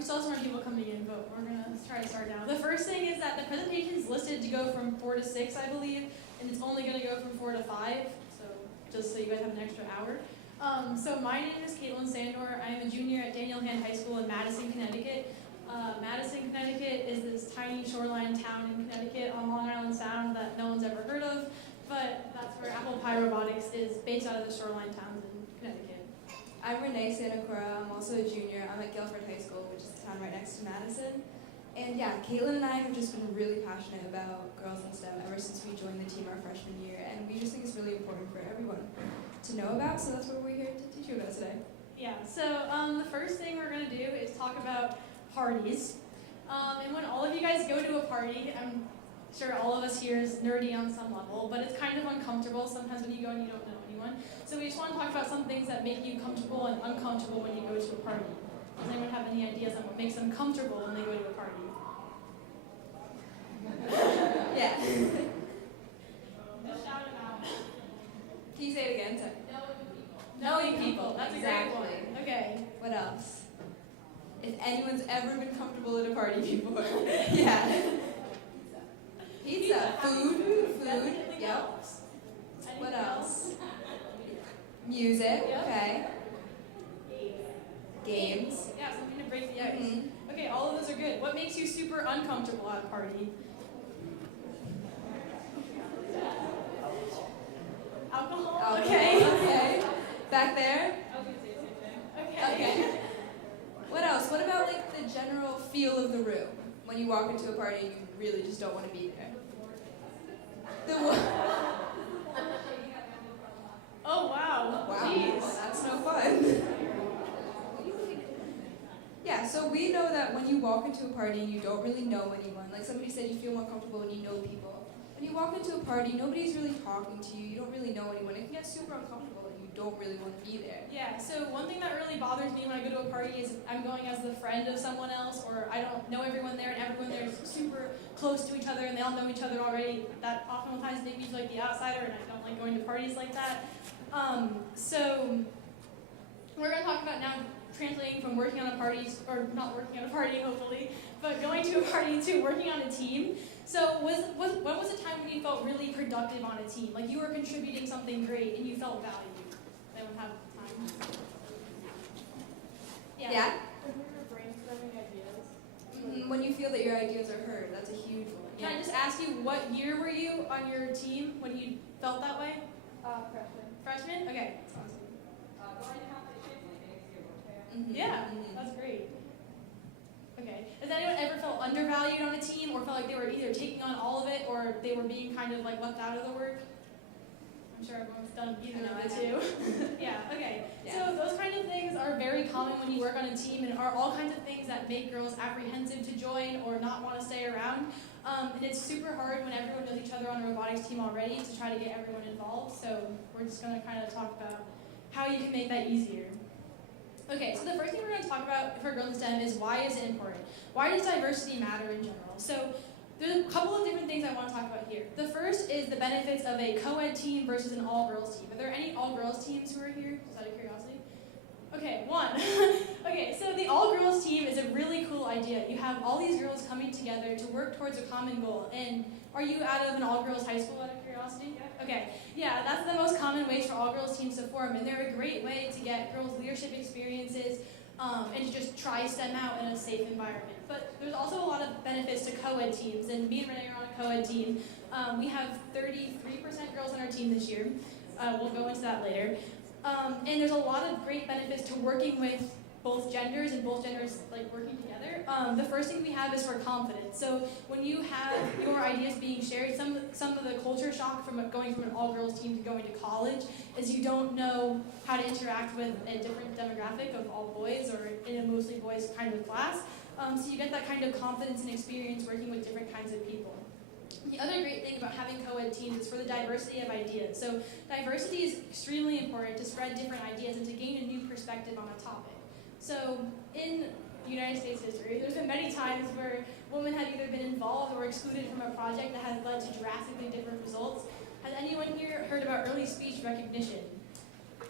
we still have some more people coming in, but we're going to try to start now. The first thing is that the presentation is listed to go from 4 to 6, I believe, and it's only going to go from 4 to 5, so just so you guys have an extra hour. So my name is Caitlin Sandor. I am a junior at Daniel Hand High School in Madison, Connecticut. Madison, Connecticut is this tiny shoreline town in Connecticut on Long Island Sound that no one's ever heard of, but that's where Apple Pie Robotics is based out of the shoreline towns in Connecticut. I'm Renee Santacora. I'm also a junior. I'm at Guilford High School, which is the town right next to Madison. And yeah, Caitlin and I have just been really passionate about girls in STEM ever since we joined the team our freshman year, and we just think it's really important for everyone to know about, so that's what we're here to teach you about today. Yeah, so the first thing we're going to do is talk about parties. And when all of you guys go to a party, I'm sure all of us here is nerdy on some level, but it's kind of uncomfortable sometimes when you go and you don't know anyone. So we just want to talk about some things that make you comfortable and uncomfortable when you go to a party. Does anyone have any ideas on what makes them comfortable when they go to a party? Yeah. Just shout it out. Can you say it again? Sorry. Knowing people. That's Exactly. a great one. Okay. What else? If anyone's ever been comfortable at a party before. Yeah. Pizza. Food. Definitely Yep. helps. What Anything else? Music. Yep. Okay. Games. Yeah, something to break the ice. Mhm. Okay, all of those are good. What makes you super uncomfortable at a party? Alcohol? Okay. Okay. Back there. I was going to say the same thing. Okay. What else? What about like the general feel of the room when you walk into a party and you really just don't want to be there? The what? Oh, wow. Wow. Jeez. Well, that's no fun. Yeah, so we know that when you walk into a party and you don't really know anyone, like somebody said, you feel more comfortable when you know people. When you walk into a party, nobody's really talking to you, you don't really know anyone. It can get super uncomfortable and you don't really want to be there. Yeah, so one thing that really bothers me when I go to a party is I'm going as the friend of someone else, or I don't know everyone there and everyone there is super close to each other and they all know each other already. That oftentimes makes me feel like the outsider, and I don't like going to parties like that. So we're going to talk about now translating from working on a party, or not working on a party hopefully, but going to a party to working on a team. So when was a time when you felt really productive on a team? Like you were contributing something great and you felt valued? Anyone have time? Yeah? When we were brainstorming ideas. When you feel that your ideas are heard, that's a huge one. Can I just ask you, what year were you on your team when you felt that way? Freshman. Freshman? Okay, that's awesome. Mhm, Yeah, mhm. that's great. Okay. Has anyone ever felt undervalued on a team, or felt like they were either taking on all of it or they were being kind of like left out of the work? I'm sure everyone's done either of the two. Yeah, okay. Yeah. So those kind of things are very common when you work on a team and are all kinds of things that make girls apprehensive to join or not want to stay around. And it's super hard when everyone knows each other on a robotics team already to try to get everyone involved. So we're just going to kind of talk about how you can make that easier. Okay, so the first thing we're going to talk about for girls in STEM is why is it important? Why does diversity matter in general? So there's a couple of different things I want to talk about here. The first is the benefits of a co-ed team versus an all-girls team. Are there any all-girls teams who are here? Just out of curiosity. Okay, one. Okay, so the all-girls team is a really cool idea. You have all these girls coming together to work towards a common goal. And are you out of an all-girls high school out of curiosity? Okay, yeah, that's the most common ways for all-girls teams to form, and they're a great way to get girls leadership experiences and to just try STEM out in a safe environment. But there's also a lot of benefits to co-ed teams, and me and Renee are on a co-ed team. We have 33% girls on our team this year. We'll go into that later. And there's a lot of great benefits to working with both genders and both genders like working together. The first thing we have is for confidence. So when you have your ideas being shared, some of the culture shock from going from an all-girls team to going to college is you don't know how to interact with a different demographic of all boys or in a mostly boys kind of class. So you get that kind of confidence and experience working with different kinds of people. The other great thing about having co-ed teams is for the diversity of ideas. So diversity is extremely important to spread different ideas and to gain a new perspective on a topic. So in United States history, there's been many times where women have either been involved or excluded from a project that has led to drastically different results. Has anyone here heard about early speech recognition?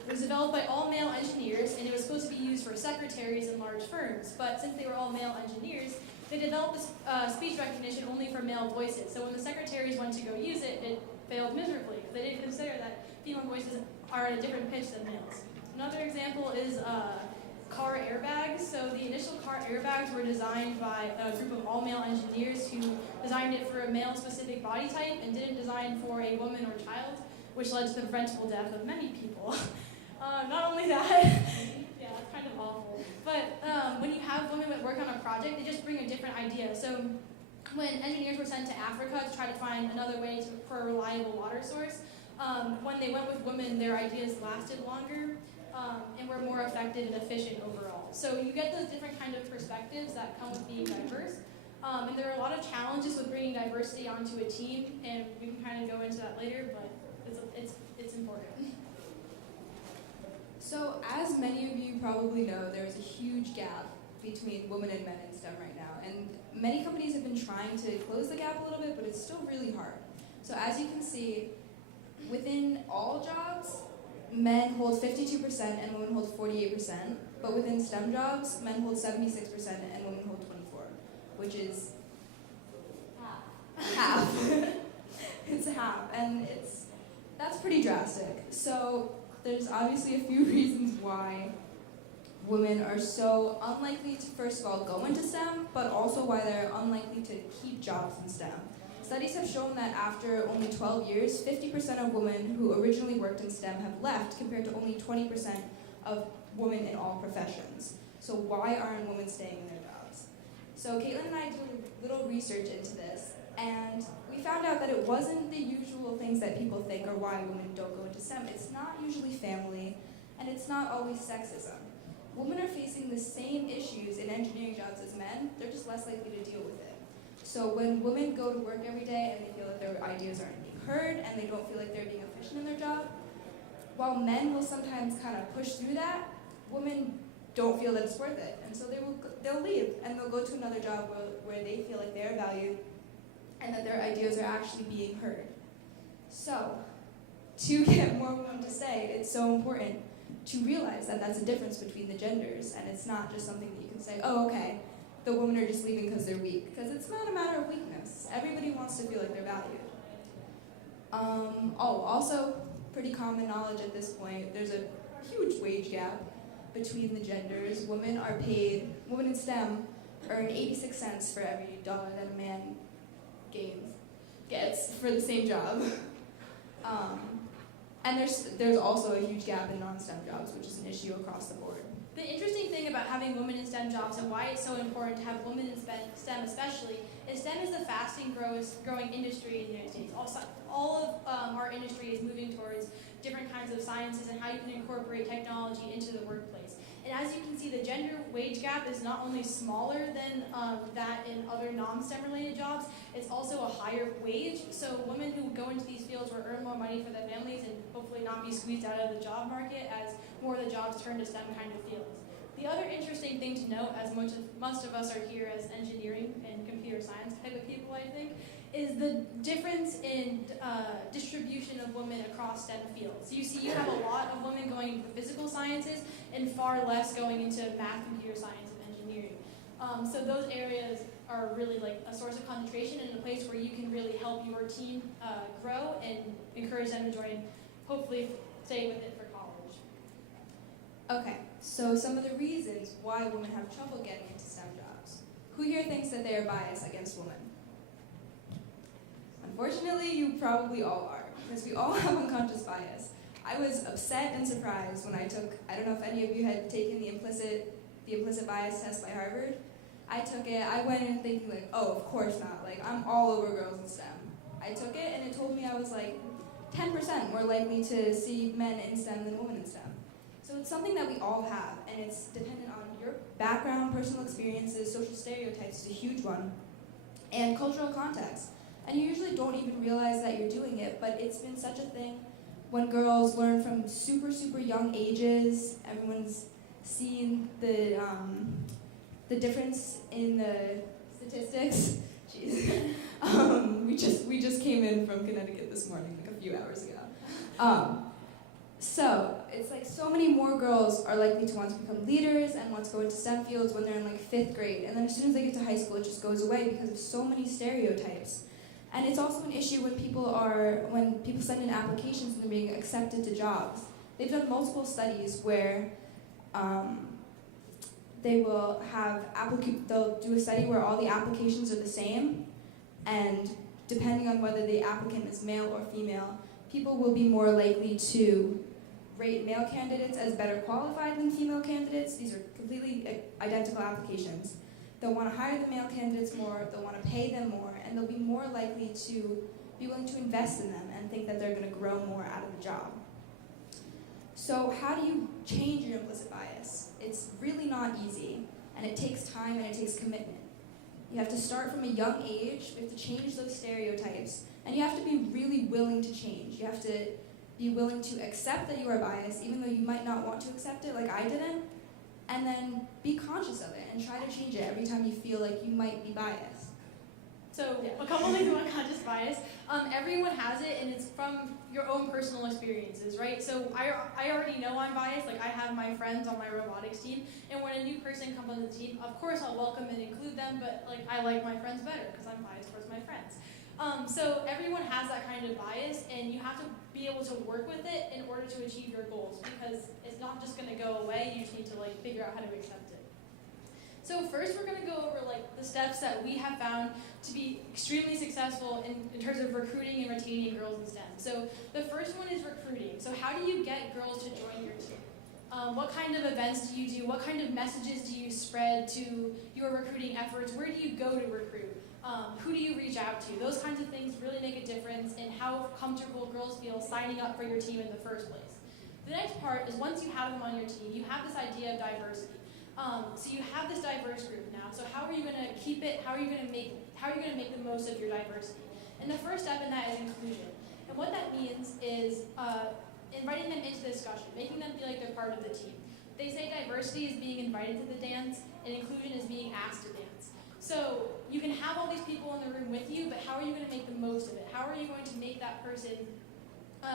It was developed by all male engineers, and it was supposed to be used for secretaries in large firms. But since they were all male engineers, they developed speech recognition only for male voices. So when the secretaries went to go use it, it failed miserably because they didn't consider that female voices are at a different pitch than males. Another example is car airbags. So the initial car airbags were designed by a group of all male engineers who designed it for a male-specific body type and didn't design for a woman or child, which led to the preventable death of many people. Not only that, yeah, that's kind of awful. But when you have women that work on a project, they just bring a different idea. So when engineers were sent to Africa to try to find another way for a reliable water source, when they went with women, their ideas lasted longer and were more effective and efficient overall. So you get those different kind of perspectives that come with being diverse. And there are a lot of challenges with bringing diversity onto a team, and we can kind of go into that later, but it's important. So, as many of you probably know, there is a huge gap between women and men in STEM right now, and many companies have been trying to close the gap a little bit, but it's still really hard. So as you can see, within all jobs, men hold 52% and women hold 48%, but within STEM jobs, men hold 76% and women hold 24%, which is half. It's half, and that's pretty drastic. So there's obviously a few reasons why women are so unlikely to, first of all, go into STEM, but also why they're unlikely to keep jobs in STEM. Studies have shown that after only 12 years, 50% of women who originally worked in STEM have left, compared to only 20% of women in all professions. So why aren't women staying in their jobs? So Caitlin and I did a little research into this, and we found out that it wasn't the usual things that people think are why women don't go into STEM. It's not usually family, and it's not always sexism. Women are facing the same issues in engineering jobs as men, they're just less likely to deal with it. So when women go to work every day and they feel that their ideas aren't being heard and they don't feel like they're being efficient in their job, while men will sometimes kind of push through that, women don't feel that it's worth it. And so they'll leave and they'll go to another job where they feel like they're valued and that their ideas are actually being heard. So, to get more women to stay, it's so important to realize that that's a difference between the genders, and it's not just something that you can say, oh, okay, the women are just leaving because they're weak, because it's not a matter of weakness. Everybody wants to feel like they're valued. Also, pretty common knowledge at this point, there's a huge wage gap between the genders. Women in STEM earn 86 cents for every dollar that a man gets for the same job. And there's also a huge gap in non-STEM jobs, which is an issue across the board. The interesting thing about having women in STEM jobs and why it's so important to have women in STEM especially is STEM is the fastest growing industry in the United States. All of our industry is moving towards different kinds of sciences and how you can incorporate technology into the workplace. And as you can see, the gender wage gap is not only smaller than that in other non-STEM related jobs, it's also a higher wage. So women who go into these fields will earn more money for their families and hopefully not be squeezed out of the job market as more of the jobs turn to STEM kind of fields. The other interesting thing to note, as most of us are here as engineering and computer science type of people, I think, is the difference in distribution of women across STEM fields. You see, you have a lot of women going into the physical sciences and far less going into math, computer science, and engineering. So those areas are really like a source of concentration and a place where you can really help your team grow and encourage them to join, hopefully stay with it for college. Okay, so some of the reasons why women have trouble getting into STEM jobs. Who here thinks that they are biased against women? Unfortunately, you probably all are, because we all have unconscious bias. I was upset and surprised when I don't know if any of you had taken the implicit bias test by Harvard. I took it, I went in thinking like, oh, of course not, like I'm all over girls in STEM. I took it and it told me I was like 10% more likely to see men in STEM than women in STEM. So it's something that we all have, and it's dependent on your background, personal experiences, social stereotypes is a huge one, and cultural context. And you usually don't even realize that you're doing it, but it's been such a thing when girls learn from super, super young ages. Everyone's seen the difference in the statistics. Jeez. We just came in from Connecticut this morning, like a few hours ago. So it's like so many more girls are likely to want to become leaders and want to go into STEM fields when they're in like 5th grade. And then as soon as they get to high school, it just goes away because of so many stereotypes. And it's also an issue when people send in applications and they're being accepted to jobs. They've done multiple studies where they'll do a study where all the applications are the same, and depending on whether the applicant is male or female, people will be more likely to rate male candidates as better qualified than female candidates. These are completely identical applications. They'll want to hire the male candidates more, they'll want to pay them more, and they'll be more likely to be willing to invest in them and think that they're going to grow more out of the job. So how do you change your implicit bias? It's really not easy, and it takes time and it takes commitment. You have to start from a young age, you have to change those stereotypes, and you have to be really willing to change. You have to be willing to accept that you are biased, even though you might not want to accept it like I didn't, and then be conscious of it and try to change it every time you feel like you might be biased. So a couple things about conscious bias. Everyone has it, and it's from your own personal experiences, right? So I already know I'm biased. Like, I have my friends on my robotics team, and when a new person comes on the team, of course I'll welcome and include them, but like I like my friends better because I'm biased towards my friends. So everyone has that kind of bias, and you have to be able to work with it in order to achieve your goals, because it's not just going to go away. You just need to like figure out how to accept it. So first, we're going to go over like the steps that we have found to be extremely successful in terms of recruiting and retaining girls in STEM. So the first one is recruiting. So how do you get girls to join your team? What kind of events do you do? What kind of messages do you spread to your recruiting efforts? Where do you go to recruit? Who do you reach out to? Those kinds of things really make a difference in how comfortable girls feel signing up for your team in the first place. The next part is, once you have them on your team, you have this idea of diversity. So you have this diverse group now. So how are you going to keep it? How are you going to make the most of your diversity? And the first step in that is inclusion. And what that means is inviting them into the discussion, making them feel like they're part of the team. They say diversity is being invited to the dance, and inclusion is being asked to dance. So you can have all these people in the room with you, but how are you going to make the most of it? How are you going to make that person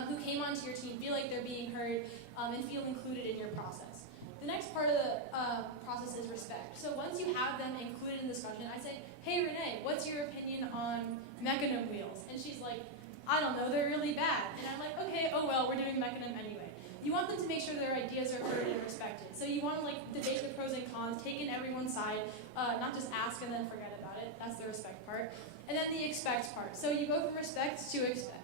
who came onto your team feel like they're being heard and feel included in your process? The next part of the process is respect. So once you have them included in the discussion, I say, hey Renee, what's your opinion on mechanism wheels? And she's like, I don't know, they're really bad. And I'm like, okay, oh well, we're doing mechanism anyway. You want them to make sure their ideas are heard and respected. So you want to like debate the pros and cons, take in everyone's side, not just ask and then forget about it. That's the respect part. And then the expect part. So you go from respect to expect.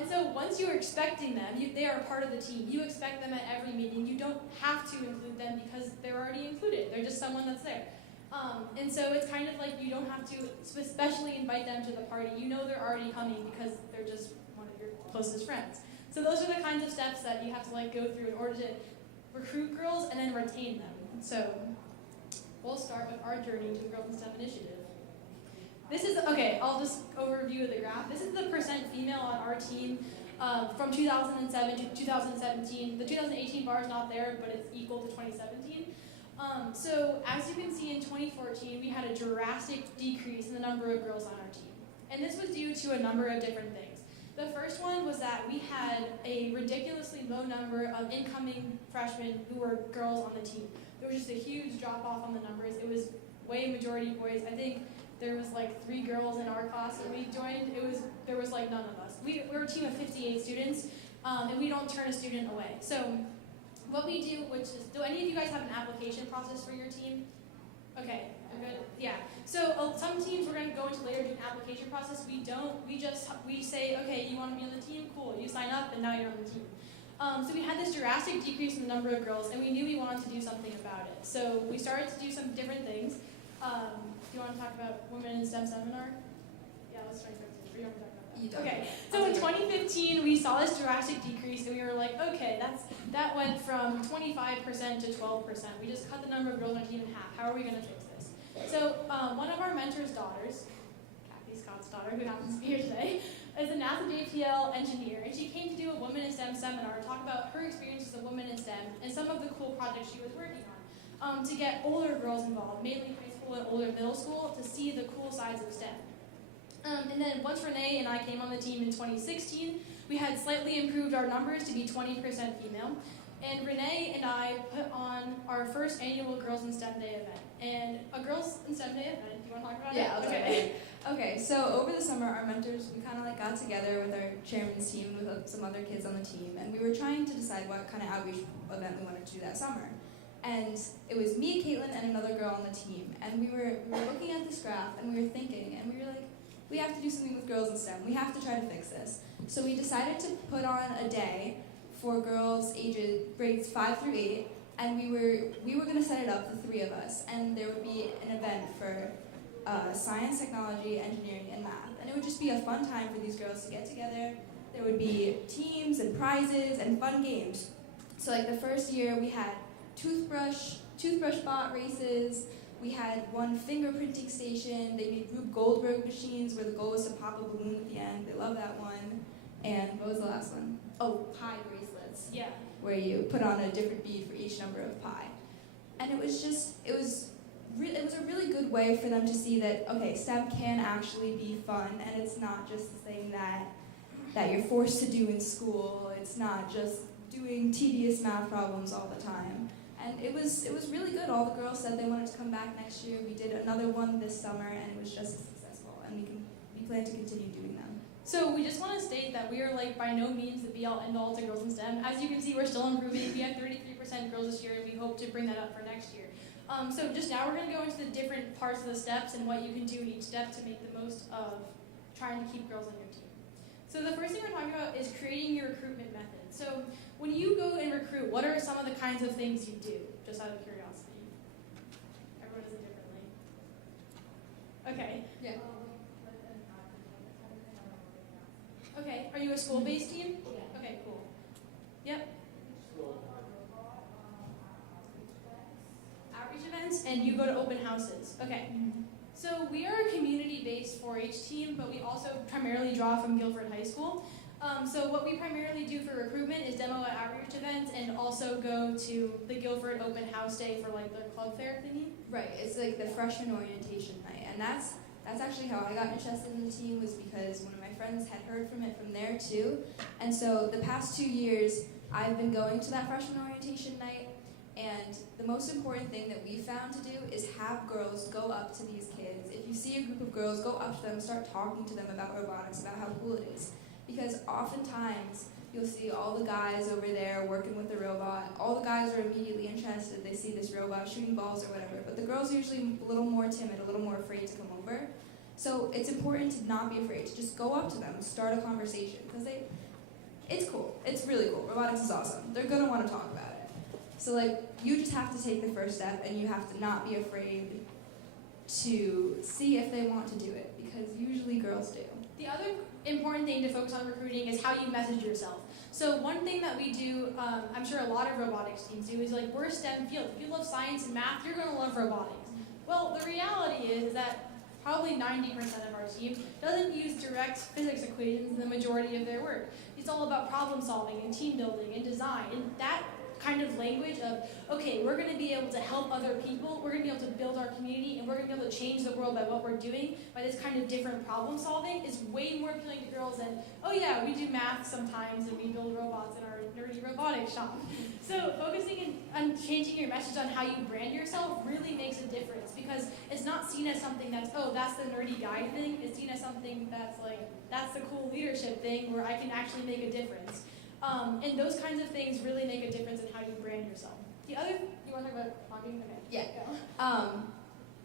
And so once you're expecting them, they are a part of the team. You expect them at every meeting. You don't have to include them because they're already included. They're just someone that's there. And so it's kind of like you don't have to especially invite them to the party. You know they're already coming because they're just one of your closest friends. So those are the kinds of steps that you have to like go through in order to recruit girls and then retain them. So we'll start with our Journey to Girls in STEM initiative. This is, okay, I'll just overview the graph. This is the percent female on our team from 2007 to 2017. The 2018 bar is not there, but it's equal to 2017. So as you can see, in 2014, we had a drastic decrease in the number of girls on our team. And this was due to a number of different things. The first one was that we had a ridiculously low number of incoming freshmen who were girls on the team. There was just a huge drop off on the numbers. It was way majority boys. I think there was like 3 girls in our class that we joined. There was like none of us. We're a team of 58 students, and we don't turn a student away. So what we do, do any of you guys have an application process for your team? Okay, we're good. Yeah. So some teams we're going to go into later do an application process. We don't. We say, okay, you want to be on the team? Cool. You sign up, and now you're on the team. So we had this drastic decrease in the number of girls, and we knew we wanted to do something about it. So we started to do some different things. Do you want to talk about Women in STEM seminar? Yeah, let's try to you want to talk about that. Okay, so in 2015, we saw this drastic decrease, and we were like, okay, that went from 25% to 12%. We just cut the number of girls on our team in half. How are we going to fix this? So one of our mentor's daughters, Kathy Scott's daughter, who happens to be here today, is a NASA JPL engineer, and she came to do a Women in STEM seminar, talk about her experience as a woman in STEM and some of the cool projects she was working on to get older girls involved, mainly high school and older middle school, to see the cool sides of STEM. And then once Renee and I came on the team in 2016, we had slightly improved our numbers to be 20% female. And Renee and I put on our first annual Girls in STEM Day event. And a Girls in STEM Day event, do you want to talk about it? Yeah, I'll talk about it. Okay, so over the summer, our mentors, we kind of like got together with our chairman's team, with some other kids on the team, and we were trying to decide what kind of outreach event we wanted to do that summer. And it was me, Caitlin, and another girl on the team. And we were looking at this graph, and we were thinking, and we were like, we have to do something with girls in STEM. We have to try to fix this. So we decided to put on a day for girls ages grades 5 through 8, and we were going to set it up, the three of us, and there would be an event for science, technology, engineering, and math. And it would just be a fun time for these girls to get together. There would be teams and prizes and fun games. So like the first year we had toothbrush bot races. We had one fingerprinting station. They made Rube Goldberg machines where the goal was to pop a balloon at the end. They love that one. And what was the last one? Oh, pie bracelets. Yeah. Where you put on a different bead for each number of pi. And it was a really good way for them to see that, okay, STEM can actually be fun, and it's not just the thing that you're forced to do in school. It's not just doing tedious math problems all the time. And it was really good. All the girls said they wanted to come back next year. We did another one this summer, and it was just as successful. And we plan to continue doing them. So we just want to state that we are like by no means the be-all end-all to girls in STEM. As you can see, we're still improving. We have 33% girls this year, and we hope to bring that up for next year. So just now we're going to go into the different parts of the steps and what you can do each step to make the most of trying to keep girls on your team. So the first thing we're talking about is creating your recruitment method. So when you go and recruit, what are some of the kinds of things you do, just out of curiosity? Everyone does it differently. Okay. Yeah. Okay, are you a school-based team? Yeah. Okay, cool. Yep. Outreach events, and you go to open houses. Okay. So we are a community-based 4-H team, but we also primarily draw from Guilford High School. So what we primarily do for recruitment is demo at outreach events and also go to the Guilford Open House Day for like the club fair thingy. Right, it's like the freshman orientation night, and that's actually how I got interested in the team, was because one of my friends had heard from it from there too. And so the past 2 years, I've been going to that freshman orientation night, and the most important thing that we found to do is have girls go up to these kids. If you see a group of girls, go up to them, start talking to them about robotics, about how cool it is. Because oftentimes, you'll see all the guys over there working with the robot. All the guys are immediately interested. They see this robot shooting balls or whatever. But the girls are usually a little more timid, a little more afraid to come over. So it's important to not be afraid, to just go up to them, start a conversation. Because it's cool. It's really cool. Robotics is awesome. They're going to want to talk about it. So like, you just have to take the first step, and you have to not be afraid to see if they want to do it. Because usually girls do. The other important thing to focus on recruiting is how you message yourself. So one thing that we do, I'm sure a lot of robotics teams do, is like, we're a STEM field. If you love science and math, you're going to love robotics. Well, the reality is that probably 90% of our team doesn't use direct physics equations in the majority of their work. It's all about problem solving and team building and design. And that kind of language of, okay, we're going to be able to help other people, we're going to be able to build our community, and we're going to be able to change the world by what we're doing, by this kind of different problem solving, is way more appealing to girls than, oh yeah, we do math sometimes and we build robots in our nerdy robotics shop. So focusing on changing your message on how you brand yourself really makes a difference, because it's not seen as something that's, oh, that's the nerdy guy thing. It's seen as something that's like, that's the cool leadership thing where I can actually make a difference. And those kinds of things really make a difference in how you brand yourself. The other, you want to talk about talking? Okay. Yeah.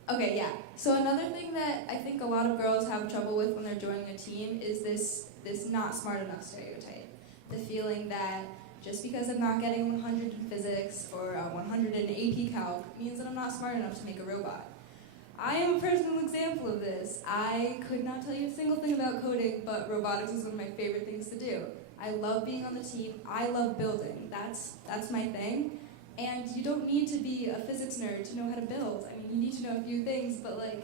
Okay, yeah. So another thing that I think a lot of girls have trouble with when they're joining a team is this not smart enough stereotype. The feeling that just because I'm not getting 100 in physics or 100 in AP Calc means that I'm not smart enough to make a robot. I am a personal example of this. I could not tell you a single thing about coding, but robotics is one of my favorite things to do. I love being on the team. I love building. That's my thing. And you don't need to be a physics nerd to know how to build. I mean, you need to know a few things, but like,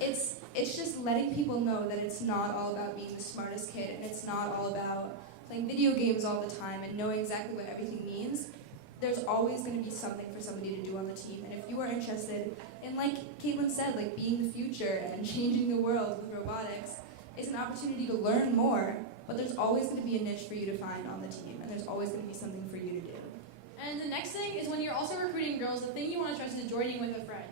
it's just letting people know that it's not all about being the smartest kid, and it's not all about playing video games all the time and knowing exactly what everything means. There's always going to be something for somebody to do on the team. And if you are interested in, like Caitlin said, like being the future and changing the world with robotics, it's an opportunity to learn more but there's always going to be a niche for you to find on the team, and there's always going to be something for you to do. And the next thing is when you're also recruiting girls, the thing you want to stress is joining with a friend.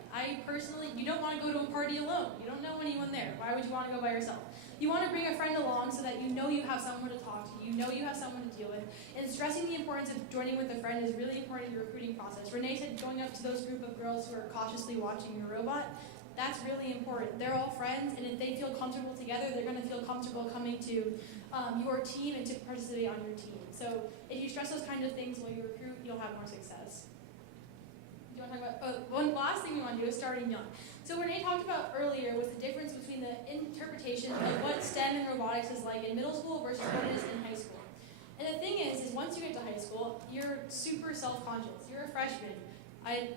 You don't want to go to a party alone. You don't know anyone there. Why would you want to go by yourself? You want to bring a friend along so that you know you have someone to talk to, you know you have someone to deal with. And stressing the importance of joining with a friend is really important in your recruiting process. Renee said going up to those group of girls who are cautiously watching your robot, that's really important. They're all friends, and if they feel comfortable together, they're going to feel comfortable coming to your team and to participate on your team. So if you stress those kind of things while you recruit, you'll have more success. Do you want to talk about, one last thing we want to do is starting young. So Renee talked about earlier was the difference between the interpretation of what STEM and robotics is like in middle school versus what it is in high school. And the thing is once you get to high school, you're super self-conscious. You're a freshman.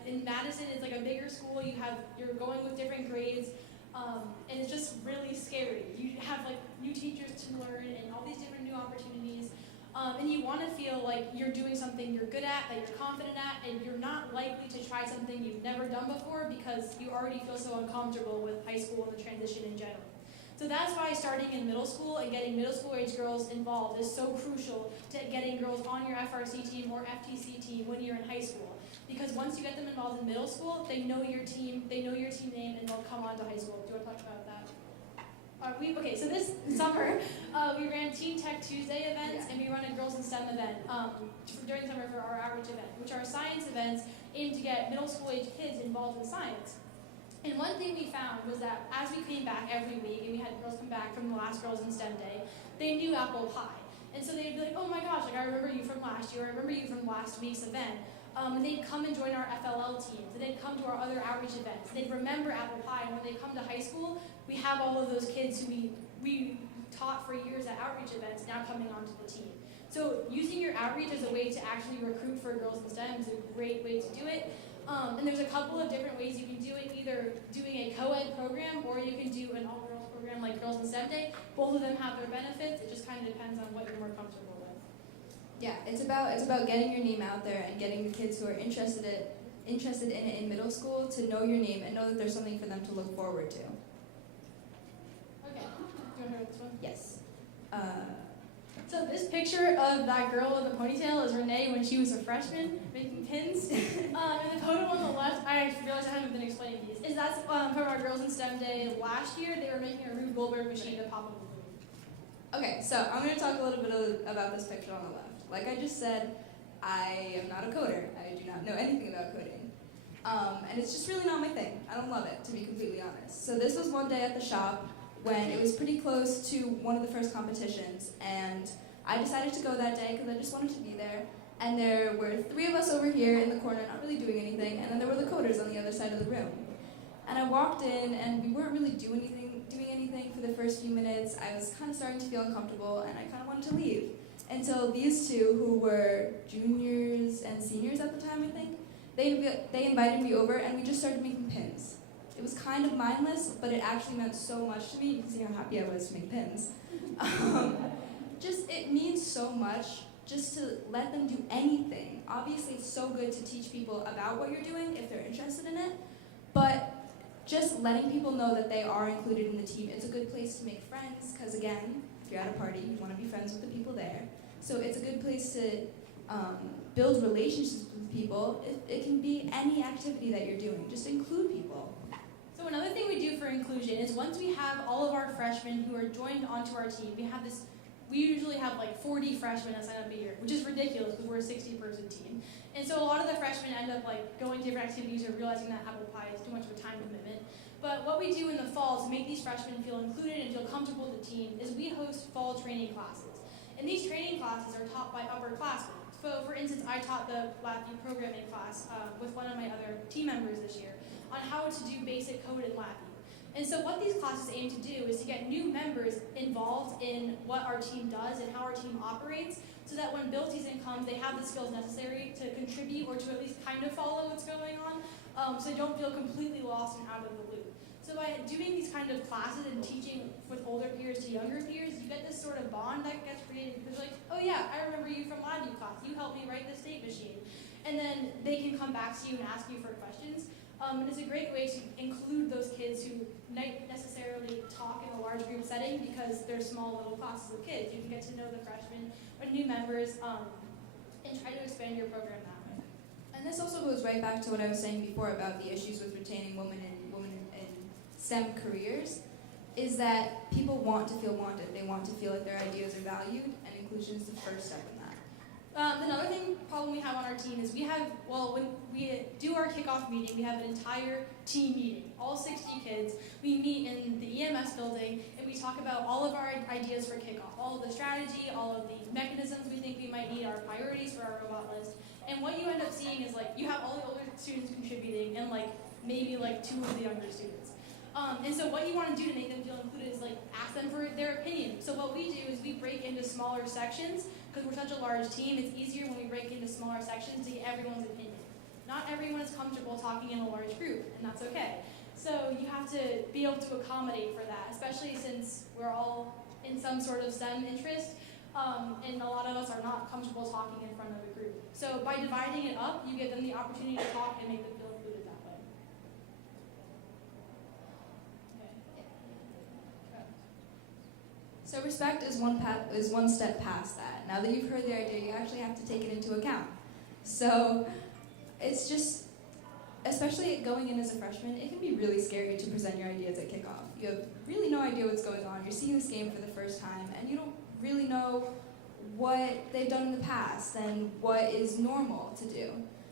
In Madison, it's like a bigger school. You're going with different grades, and it's just really scary. You have like new teachers to learn and all these different new opportunities. And you want to feel like you're doing something you're good at, that you're confident at, and you're not likely to try something you've never done before because you already feel so uncomfortable with high school and the transition in general. So that's why starting in middle school and getting middle school age girls involved is so crucial to getting girls on your FRC team or FTC team when you're in high school. Because once you get them involved in middle school, they know your team name, and they'll come on to high school. Do you want to talk about that? So this summer, we ran Teen Tech Tuesday events, and we run a Girls in STEM event during the summer for our outreach event, which are science events aimed to get middle school age kids involved in science. And one thing we found was that as we came back every week, and we had girls come back from the last Girls in STEM day, they knew apple pie. And so they'd be like, oh my gosh, like I remember you from last year, I remember you from last week's event. And they'd come and join our FLL teams, and they'd come to our other outreach events. They'd remember apple pie, and when they come to high school, we have all of those kids who we taught for years at outreach events now coming onto the team. So using your outreach as a way to actually recruit for Girls in STEM is a great way to do it. And there's a couple of different ways you can do it, either doing a co-ed program or you can do an all-girls program like Girls in STEM Day. Both of them have their benefits. It just kind of depends on what you're more comfortable with. Yeah, it's about getting your name out there and getting the kids who are interested in it in middle school to know your name and know that there's something for them to look forward to. Okay, do you want to hear this one? Yes. So this picture of that girl with the ponytail is Renee when she was a freshman making pins. And the photo on the left, I realized I haven't been explaining these, is that's from our Girls in STEM Day last year. They were making a Rube Goldberg machine to pop up a balloon. Okay, so I'm going to talk a little bit about this picture on the left. Like I just said, I am not a coder. I do not know anything about coding. And it's just really not my thing. I don't love it, to be completely honest. So this was one day at the shop when it was pretty close to one of the first competitions, and I decided to go that day because I just wanted to be there. And there were 3 of us over here in the corner not really doing anything, and then there were the coders on the other side of the room. And I walked in, and we weren't really doing anything for the first few minutes. I was kind of starting to feel uncomfortable, and I kind of wanted to leave. Until these two, who were juniors and seniors at the time, I think, they invited me over, and we just started making pins. It was kind of mindless, but it actually meant so much to me. You can see how happy I was to make pins. It means so much just to let them do anything. Obviously, it's so good to teach people about what you're doing if they're interested in it, but just letting people know that they are included in the team, it's a good place to make friends, because again, if you're at a party, you want to be friends with the people there. So it's a good place to build relationships with people. It can be any activity that you're doing. Just include people. So another thing we do for inclusion is once we have all of our freshmen who are joined onto our team, we usually have like 40 freshmen that sign up a year, which is ridiculous because we're a 60-person team. And so a lot of the freshmen end up like going to different activities or realizing that apple pie is too much of a time commitment. But what we do in the fall to make these freshmen feel included and feel comfortable with the team is we host fall training classes. And these training classes are taught by upperclassmen. So for instance, I taught the LabVIEW programming class with one of my other team members this year on how to do basic code in LabVIEW. And so what these classes aim to do is to get new members involved in what our team does and how our team operates, so that when build season comes, they have the skills necessary to contribute or to at least kind of follow what's going on, so they don't feel completely lost and out of the loop. So by doing these kind of classes and teaching with older peers to younger peers, you get this sort of bond that gets created, because like, oh yeah, I remember you from LabVIEW class, you helped me write the state machine. And then they can come back to you and ask you for questions. And it's a great way to include those kids who might necessarily talk in a large group setting because they're small little classes of kids. You can get to know the freshmen or new members and try to expand your program that way. And this also goes right back to what I was saying before about the issues with retaining women in STEM careers, is that people want to feel wanted. They want to feel like their ideas are valued, and inclusion is the first step in that. Another problem we have on our team is when we do our kickoff meeting, we have an entire team meeting, all 60 kids. We meet in the EMS building, and we talk about all of our ideas for kickoff, all of the strategy, all of the mechanisms we think we might need, our priorities for our robot list. And what you end up seeing is you have all the older students contributing and maybe 2 of the younger students. And so what you want to do to make them feel included is ask them for their opinion. So what we do is we break into smaller sections. Because we're such a large team, it's easier when we break into smaller sections to get everyone's opinion. Not everyone is comfortable talking in a large group, and that's okay. So you have to be able to accommodate for that, especially since we're all in some sort of STEM interest, and a lot of us are not comfortable talking in front of a group. So by dividing it up, you give them the opportunity to talk and make them feel included that way. So respect is one step past that. Now that you've heard the idea, you actually have to take it into account. So it's just, especially going in as a freshman, it can be really scary to present your ideas at kickoff. You have really no idea what's going on. You're seeing this game for the first time, and you don't really know what they've done in the past and what is normal to do.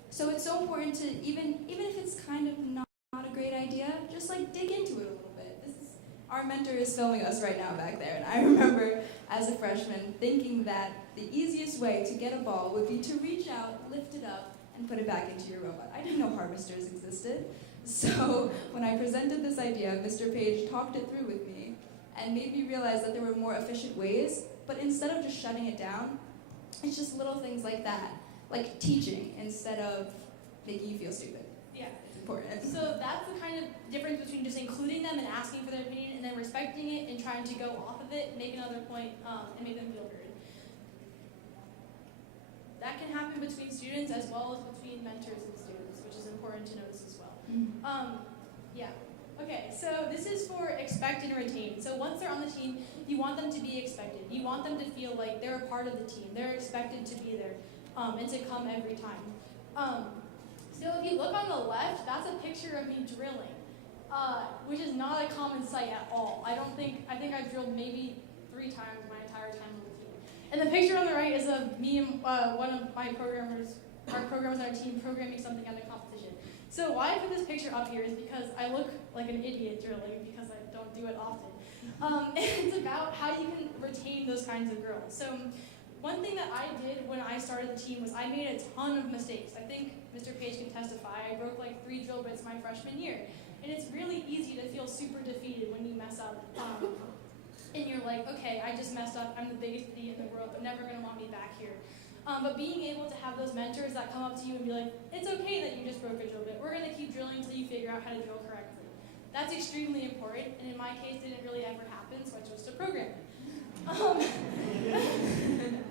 So it's so important to, even if it's kind of not a great idea, just dig into it a little bit. Our mentor is filming us right now back there, and I remember as a freshman thinking that the easiest way to get a ball would be to reach out, lift it up, and put it back into your robot. I didn't know harvesters existed. So when I presented this idea, Mr. Page talked it through with me and made me realize that there were more efficient ways, but instead of just shutting it down, it's just little things like that, like teaching instead of making you feel stupid. Yeah. Important. So that's the kind of difference between just including them and asking for their opinion and then respecting it and trying to go off of it, make another point, and make them feel heard. That can happen between students as well as between mentors and students, which is important to notice as well. Mm-hmm. Okay, so this is for expect and retain. So once they're on the team, you want them to be expected. You want them to feel like they're a part of the team. They're expected to be there and to come every time. So if you look on the left, that's a picture of me drilling, which is not a common sight at all. I think I've drilled maybe 3 times my entire time on the team. And the picture on the right is of me and one of my programmers on our team programming something at a competition. So why I put this picture up here is because I look like an idiot drilling because I don't do it often. And it's about how you can retain those kinds of girls. So one thing that I did when I started the team was I made a ton of mistakes. I think Mr. Page can testify. I broke 3 drill bits my freshman year. And it's really easy to feel super defeated when you mess up. And you're like, okay, I just messed up. I'm the biggest idiot in the world. They're never going to want me back here. But being able to have those mentors that come up to you and be like, it's okay that you just broke a drill bit. We're going to keep drilling until you figure out how to drill correctly. That's extremely important. And in my case, it didn't really ever happen, so I chose to program.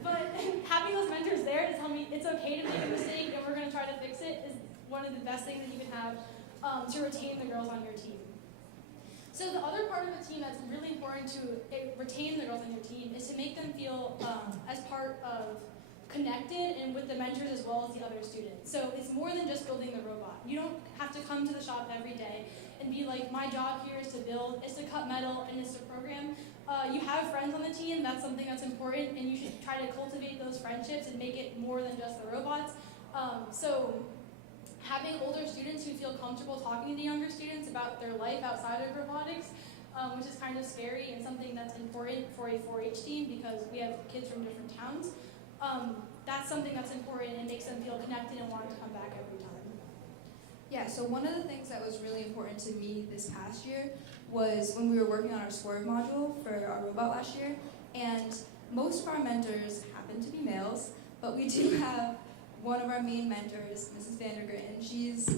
But having those mentors there to tell me it's okay to make a mistake and we're going to try to fix it is one of the best things that you can have to retain the girls on your team. So the other part of the team that's really important to retain the girls on your team is to make them feel as part of connected and with the mentors as well as the other students. So it's more than just building the robot. You don't have to come to the shop every day and be like, my job here is to build, is to cut metal, and is to program. You have friends on the team, that's something that's important, and you should try to cultivate those friendships and make it more than just the robots. So having older students who feel comfortable talking to the younger students about their life outside of robotics, which is kind of scary and something that's important for a 4-H team because we have kids from different towns. That's something that's important and makes them feel connected and want to come back every time. Yeah, so one of the things that was really important to me this past year was when we were working on our Swerve module for our robot last year, and most of our mentors happen to be males, but we do have one of our main mentors, Mrs. Vandergren. She's,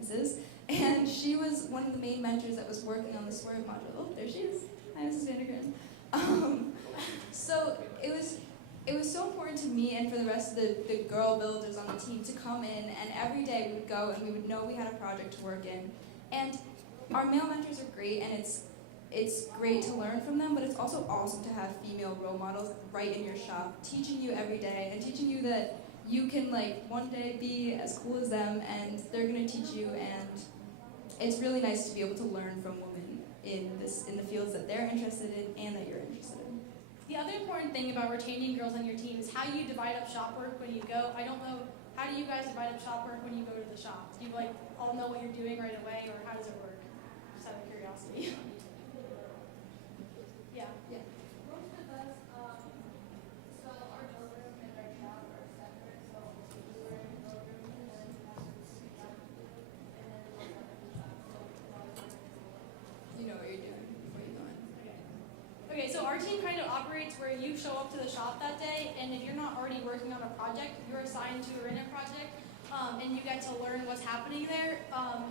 Mrs., and she was one of the main mentors that was working on the Swerve module. Oh, there she is. Hi, Mrs. Vandergren. So it it was so important to me and for the rest of the girl builders on the team to come in, and every day we would go and we would know we had a project to work in. And our male mentors are great, and it's great to learn from them, but it's also awesome to have female role models right in your shop, teaching you every day and teaching you that you can like one day be as cool as them, and they're gonna teach you. And it's really nice to be able to learn from women in the fields that they're interested in and that you're interested in. The other important thing about retaining girls on your team is how you divide up shop work when you go. I don't know, how do you guys divide up shop work when you go to the shop? Do you like all know what you're doing right away, or how does it work? Just out of curiosity. Yeah. Yeah. Most of us, so our buildroom and our shop are separate, so we're in the buildroom and then we have to speak up and then we're in the shop. You know what you're doing before you go in. Okay, so our team kind of operates where you show up to the shop that day, and if you're not already working on a project, you're assigned to a written project, and you get to learn what's happening there,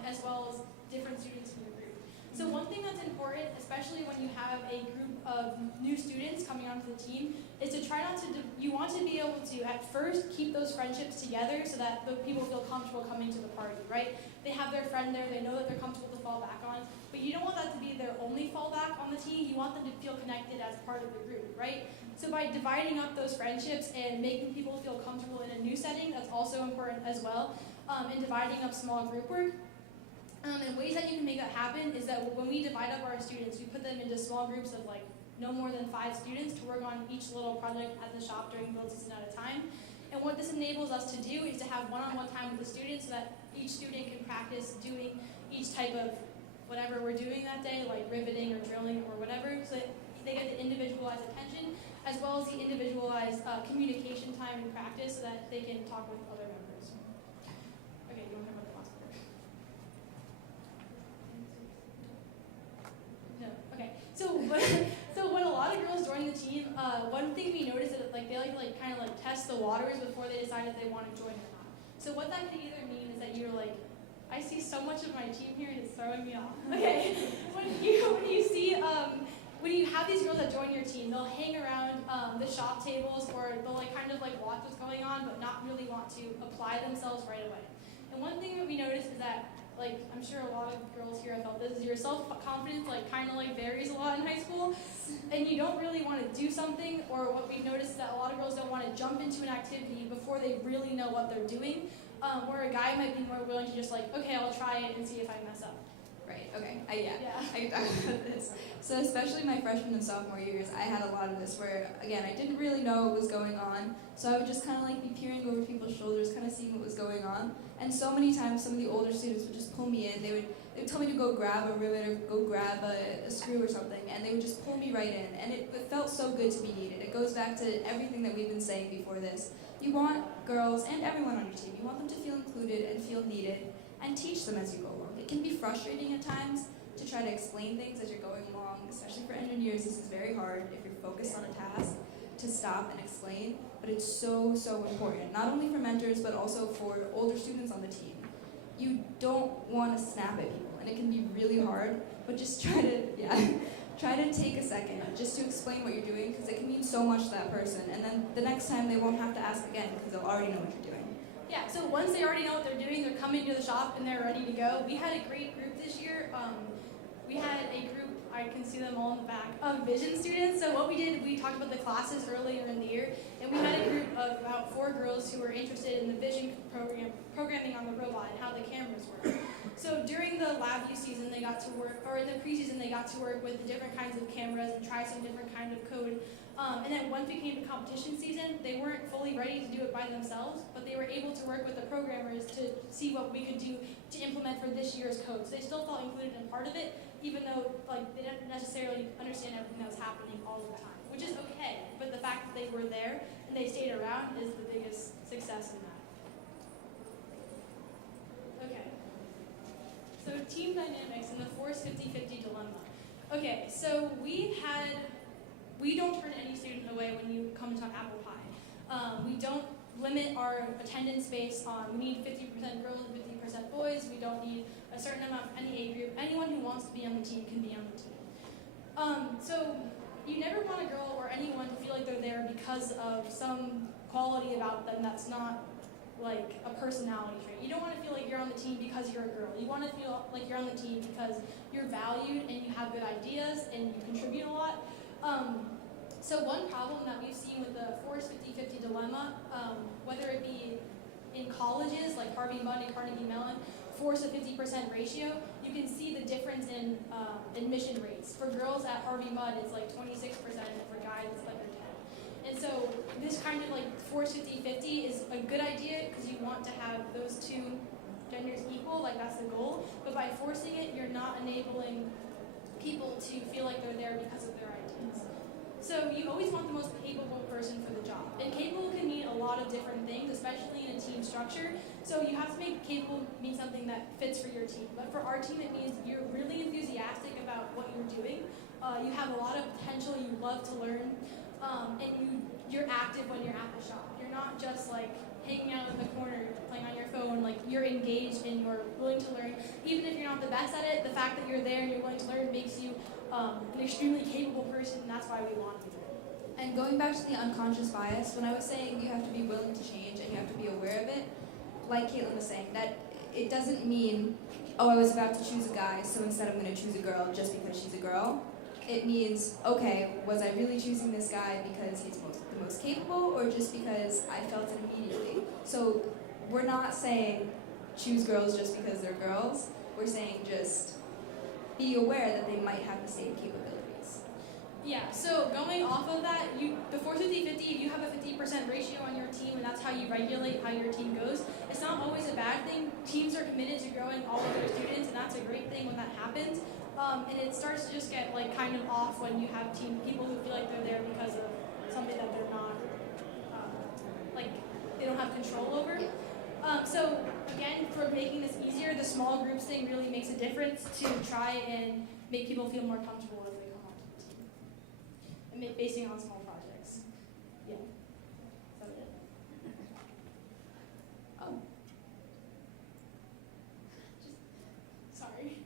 as well as different students in your group. So one thing that's important, especially when you have a group of new students coming onto the team, is to try not to, you want to be able to, at first, keep those friendships together so that the people feel comfortable coming to the party, right? They have their friend there, they know that they're comfortable to fall back on, but you don't want that to be their only fallback on the team. You want them to feel connected as part of the group, right? So by dividing up those friendships and making people feel comfortable in a new setting, that's also important as well, and dividing up small group work. And ways that you can make that happen is that when we divide up our students, we put them into small groups of like no more than 5 students to work on each little project at the shop during build season at a time. And what this enables us to do is to have one-on-one time with the students so that each student can practice doing each type of whatever we're doing that day, like riveting or drilling or whatever, so that they get the individualized attention as well as the individualized communication time and practice so that they can talk with other members. Okay, you want to talk about the last part? No. Okay. So when a lot of girls join the team, one thing we notice is that like they like kind of like test the waters before they decide if they want to join or not. So what that could either mean is that you're like, I see so much of my team here and it's throwing me off. Okay. When you have these girls that join your team, they'll hang around the shop tables, or they'll like kind of like watch what's going on but not really want to apply themselves right away. And one thing that we notice is that, like, I'm sure a lot of girls here have felt this, is your self-confidence like kind of like varies a lot in high school, and you don't really want to do something, or what we've noticed is that a lot of girls don't want to jump into an activity before they really know what they're doing, where a guy might be more willing to just like, okay, I'll try it and see if I mess up. Right, okay. Yeah. I can talk about this. So especially my freshman and sophomore years, I had a lot of this where, again, I didn't really know what was going on, so I would just kind of like be peering over people's shoulders, kind of seeing what was going on. And so many times, some of the older students would just pull me in. They would tell me to go grab a rivet or go grab a screw or something, and they would just pull me right in. And it felt so good to be needed. It goes back to everything that we've been saying before this. You want girls and everyone on your team, you want them to feel included and feel needed, and teach them as you go along. It can be frustrating at times to try to explain things as you're going along, especially for engineers. This is very hard if you're focused on a task to stop and explain, but it's so, so important, not only for mentors, but also for older students on the team. You don't want to snap at people, and it can be really hard, but just try to take a second just to explain what you're doing, because it can mean so much to that person, and then the next time they won't have to ask again, because they'll already know what you're doing. Yeah, so once they already know what they're doing, they're coming to the shop and they're ready to go. We had a great group this year. We had a group, I can see them all in the back, of vision students. So what we did, we talked about the classes earlier in the year, and we had a group of about 4 girls who were interested in the vision programming on the robot and how the cameras work. So during the LabVIEW season, they got to work, or in the preseason, they got to work with the different kinds of cameras and try some different kind of code. And then once we came to competition season, they weren't fully ready to do it by themselves, but they were able to work with the programmers to see what we could do to implement for this year's code. So they still felt included in part of it, even though like they didn't necessarily understand everything that was happening all of the time, which is okay. But the fact that they were there and they stayed around is the biggest success in that. Okay. So team dynamics and the forced 50-50 dilemma. Okay, so we don't turn any student away when you come to apple pie. We don't limit our attendance based on, we need 50% girls and 50% boys. We don't need a certain amount of any age group. Anyone who wants to be on the team can be on the team. So you never want a girl or anyone to feel like they're there because of some quality about them that's not like a personality trait. You don't want to feel like you're on the team because you're a girl. You want to feel like you're on the team because you're valued and you have good ideas and you contribute a lot. So one problem that we've seen with the forced 50-50 dilemma, whether it be in colleges like Harvey Mudd and Carnegie Mellon, force a 50% ratio, you can see the difference in admission rates. For girls at Harvey Mudd, it's like 26%, and for guys, it's like 10. And so this kind of like force 50-50 is a good idea because you want to have those two genders equal, like that's the goal. But by forcing it, you're not enabling people to feel like they're there because of their ideas. So you always want the most capable person for the job. And capable can mean a lot of different things, especially in a team structure. So you have to make capable mean something that fits for your team. But for our team, it means you're really enthusiastic about what you're doing. You have a lot of potential, you love to learn, and you're active when you're at the shop. You're not just like hanging out in the corner, playing on your phone, like you're engaged and you're willing to learn. Even if you're not the best at it, the fact that you're there and you're willing to learn makes you an extremely capable person, and that's why we want you there. And going back to the unconscious bias, when I was saying you have to be willing to change and you have to be aware of it, like Caitlin was saying, that it doesn't mean, oh, I was about to choose a guy, so instead I'm going to choose a girl just because she's a girl. It means, okay, was I really choosing this guy because he's the most capable, or just because I felt it immediately? So we're not saying choose girls just because they're girls. We're saying just be aware that they might have the same capabilities. Yeah, so going off of that, before 50-50, if you have a 50% ratio on your team and that's how you regulate how your team goes, it's not always a bad thing. Teams are committed to growing all of their students, and that's a great thing when that happens. And it starts to just get like kind of off when you have people who feel like they're there because of something that they're not, like they don't have control over. So again, for making this easier, the small groups thing really makes a difference to try and make people feel more comfortable as they come onto the team. And basing on small projects. Yeah. Is that it? Oh. Sorry.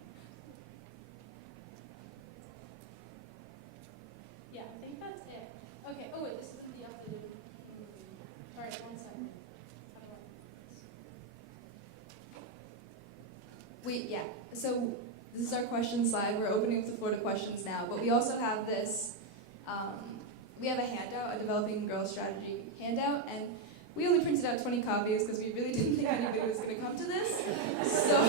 Yeah, I think that's it. Okay, oh wait, this isn't the updated. All right, 1 second. So this is our question slide. We're opening up the floor to questions now, but we also have this, we have a handout, a Developing Girls Strategy handout, and we only printed out 20 copies because we really didn't think anybody was going to come to this. So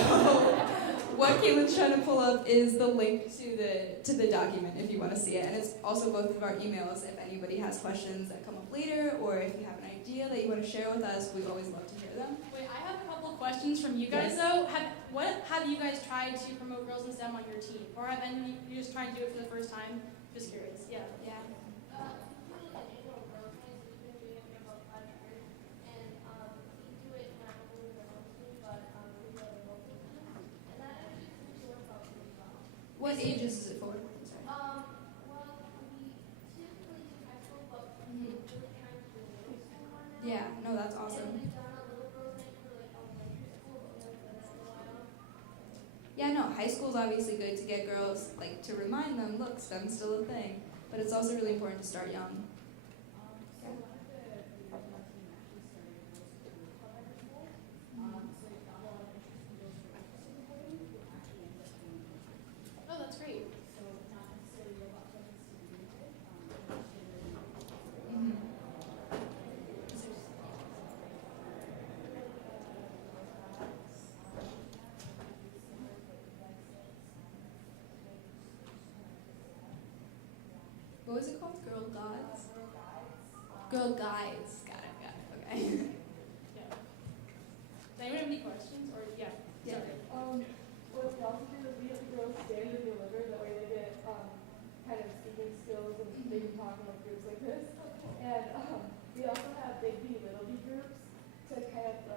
what Caitlin's trying to pull up is the link to the document if you want to see it, and it's also both of our emails if anybody has questions that come up later, or if you have an idea that you want to share with us, we always love to hear them. Wait, I have a couple of questions from you guys though. What have you guys tried to promote girls in STEM on your team? Or have any of you just tried to do it for the first time? Just curious. Yeah. Yeah. Usually an annual girls' night, so we've been doing it for about 5 years, and we do it not only with the home team, but with the local team, and that actually seems to work out really well. What ages is it for? Sorry. Well, we typically do high school, but we're really trying to do middle school one now. Yeah, no, that's And awesome. we've done a little girls' night for like elementary school, but we haven't done that in a while. Yeah, no, high school's obviously good to get girls, like, to remind them, look, STEM's still a thing. But it's also really important to start young. So one of the our team actually started a middle school club at our school. So it got a lot of interest in girls for electricity coding, who actually ended up doing it. Oh, that's great. So not necessarily robot coding to begin with, but actually really What was it called? Girl Gods? Girl Guides. Got it, okay. Yeah. Does anyone have any questions? Or yeah. Yeah. Sorry. What we also do is we have the girls stand and deliver, that way they get kind of speaking skills and they can talk in like groups like this. And we also have big B, little B groups to kind of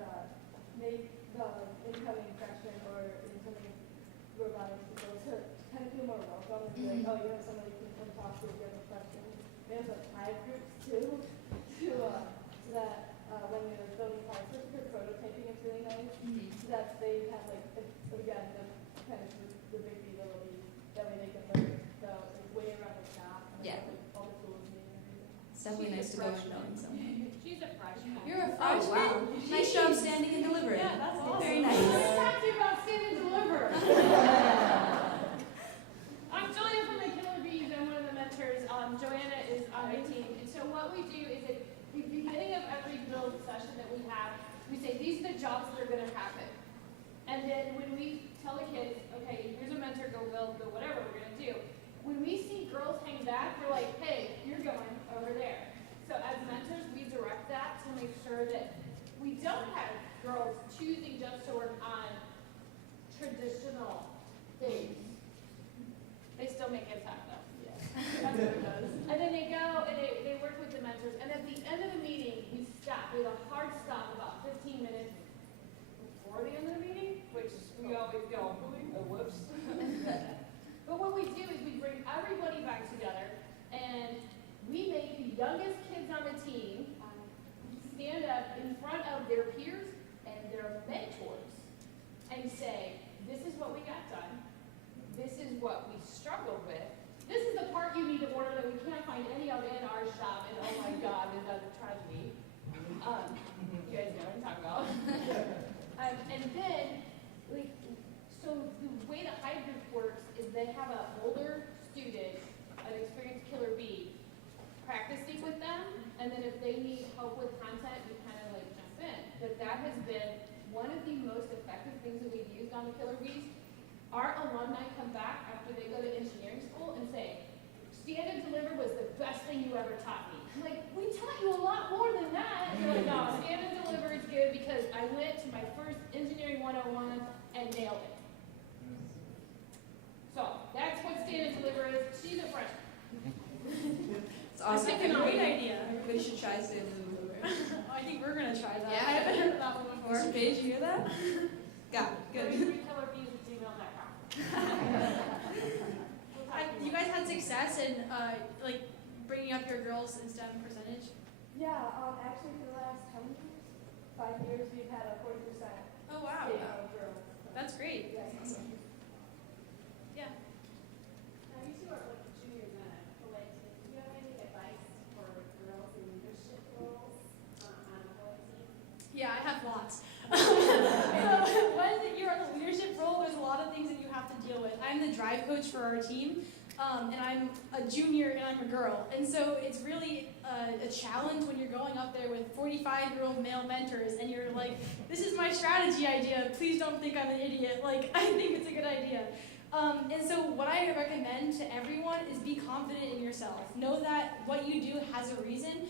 make the incoming freshman or incoming robotics people to kind of feel more welcome and be like, oh, you have somebody you can come talk to if you have any questions. We have like 5 groups too, so that when you're building parts, especially for prototyping, it's really nice. So that they have like, again, the kind of the big B, little B, that way they can learn the way around the shop and Yeah. like, definitely nice to go in knowing someone. She's a freshman. You're a Oh, freshman? wow. Nice job standing and delivering. Yeah, that's awesome. Very Let's nice. talk to you about stand and deliver. I'm Julia from the Killer Bees. I'm one of the mentors. Joanna is on my team. And so what we do is at the beginning of every build session that we have, we say, these are the jobs that are going to happen. And then when we tell the kids, okay, here's a mentor, go build, go whatever we're going to do. When we see girls hang back, we're like, hey, you're going over there. So as mentors, we direct that to make sure that we don't have girls choosing just to work on traditional things. They still make it happen though. Yeah. That's what it does. And then they go and they work with the mentors. And at the end of the meeting, we stop. We have a hard stop about 15 minutes before the end of the meeting, which we always go, oh, whoops. But what we do is we bring everybody back together and we make the youngest kids on the team stand up in front of their peers and their mentors and say, this is what we got done. This is what we struggled with. This is the part you need to order that we can't find any of in our shop. And oh my God, is that a tragedy? You guys know what I'm talking about. And then, so the way the high group works is they have an older student, an experienced killer bee, practicing with them, and then if they need help with content, you kind of jump in. But that has been one of the most effective things that we've used on the killer bees. Our alumni come back after they go to engineering school and say, stand and deliver was the best thing you ever taught me. I'm like, we taught you a lot more than that. And they're like, no, stand and deliver is good because I went to my first engineering 101 and nailed it. So that's what stand and deliver is. She's a freshman. It's awesome. That's like a great idea. Everybody should try stand and deliver. I think we're gonna try that. Yeah. I haven't heard of that one before. Mr. Page, you hear that? Got it. Good. killerbees@gmail.com. You guys had success in bringing up your girls in STEM percentage? Yeah, actually for the last 5 years, we've had a 40% Oh wow, state of girls. that's great. Yeah, it's awesome. Yeah. Now, you two are juniors in a co-ed team. Do you have any advice for girls in leadership roles on a co-ed team? Yeah, I have lots. So when you're in a leadership role, there's a lot of things that you have to deal with. I'm the drive coach for our team, and I'm a junior and I'm a girl. And so it's really a challenge when you're going up there with 45-year-old male mentors and you're like, this is my strategy idea. Please don't think I'm an idiot. Like, I think it's a good idea. And so what I recommend to everyone is be confident in yourself. Know that what you do has a reason.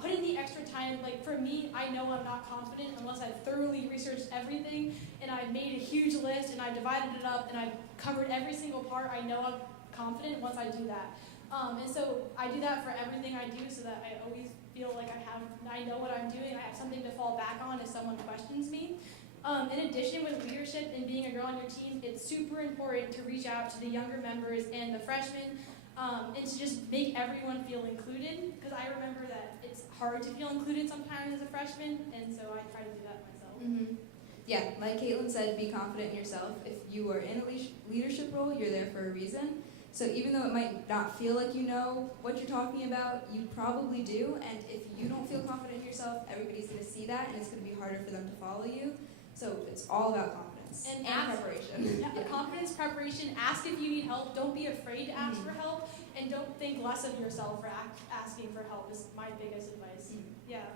Put in the extra time. Like for me, I know I'm not confident unless I've thoroughly researched everything and I've made a huge list and I divided it up and I've covered every single part. I know I'm confident once I do that. And so I do that for everything I do so that I always feel like I know what I'm doing. I have something to fall back on if someone questions me. In addition, with leadership and being a girl on your team, it's super important to reach out to the younger members and the freshmen and to just make everyone feel included. Because I remember that it's hard to feel included sometimes as a freshman, and so I try to do that myself. Mm-hmm. Yeah, like Caitlin said, be confident in yourself. If you are in a leadership role, you're there for a reason. So even though it might not feel like you know what you're talking about, you probably do. And if you don't feel confident in yourself, everybody's going to see that, and it's going to be harder for them to follow you. So it's all about confidence And preparation. Yeah, confidence, preparation. Ask if you need help. Don't be afraid to ask for help, and don't think less of yourself for asking for help. Is my biggest advice. Yeah.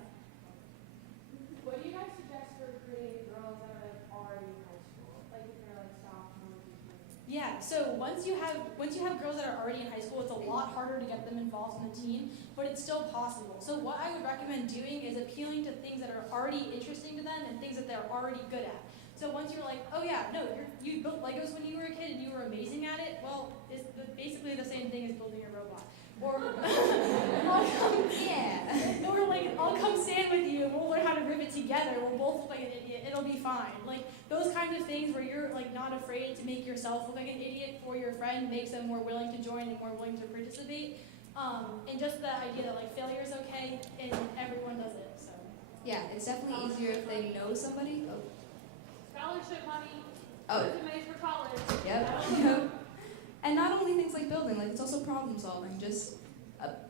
What do you guys suggest for recruiting girls that are already in high school? Like if they're sophomores or juniors? Yeah, so once you have girls that are already in high school, it's a lot harder to get them involved in the team, but it's still possible. So what I would recommend doing is appealing to things that are already interesting to them and things that they're already good at. So once you're like, oh yeah, no, you built Legos when you were a kid and you were amazing at it, well, it's basically the same thing as building a robot. Or I'll come stand with you and we'll learn how to rip it together. We'll both look like an idiot. It'll be fine. Like those kinds of things where you're not afraid to make yourself look like an idiot for your friend makes them more willing to join and more willing to participate. And just the idea that failure is okay and everyone does it. So Yeah, it's definitely easier if they know somebody. Scholarship money. Oh. Resumes for college. Yep. And not only things like building, it's also problem solving. Just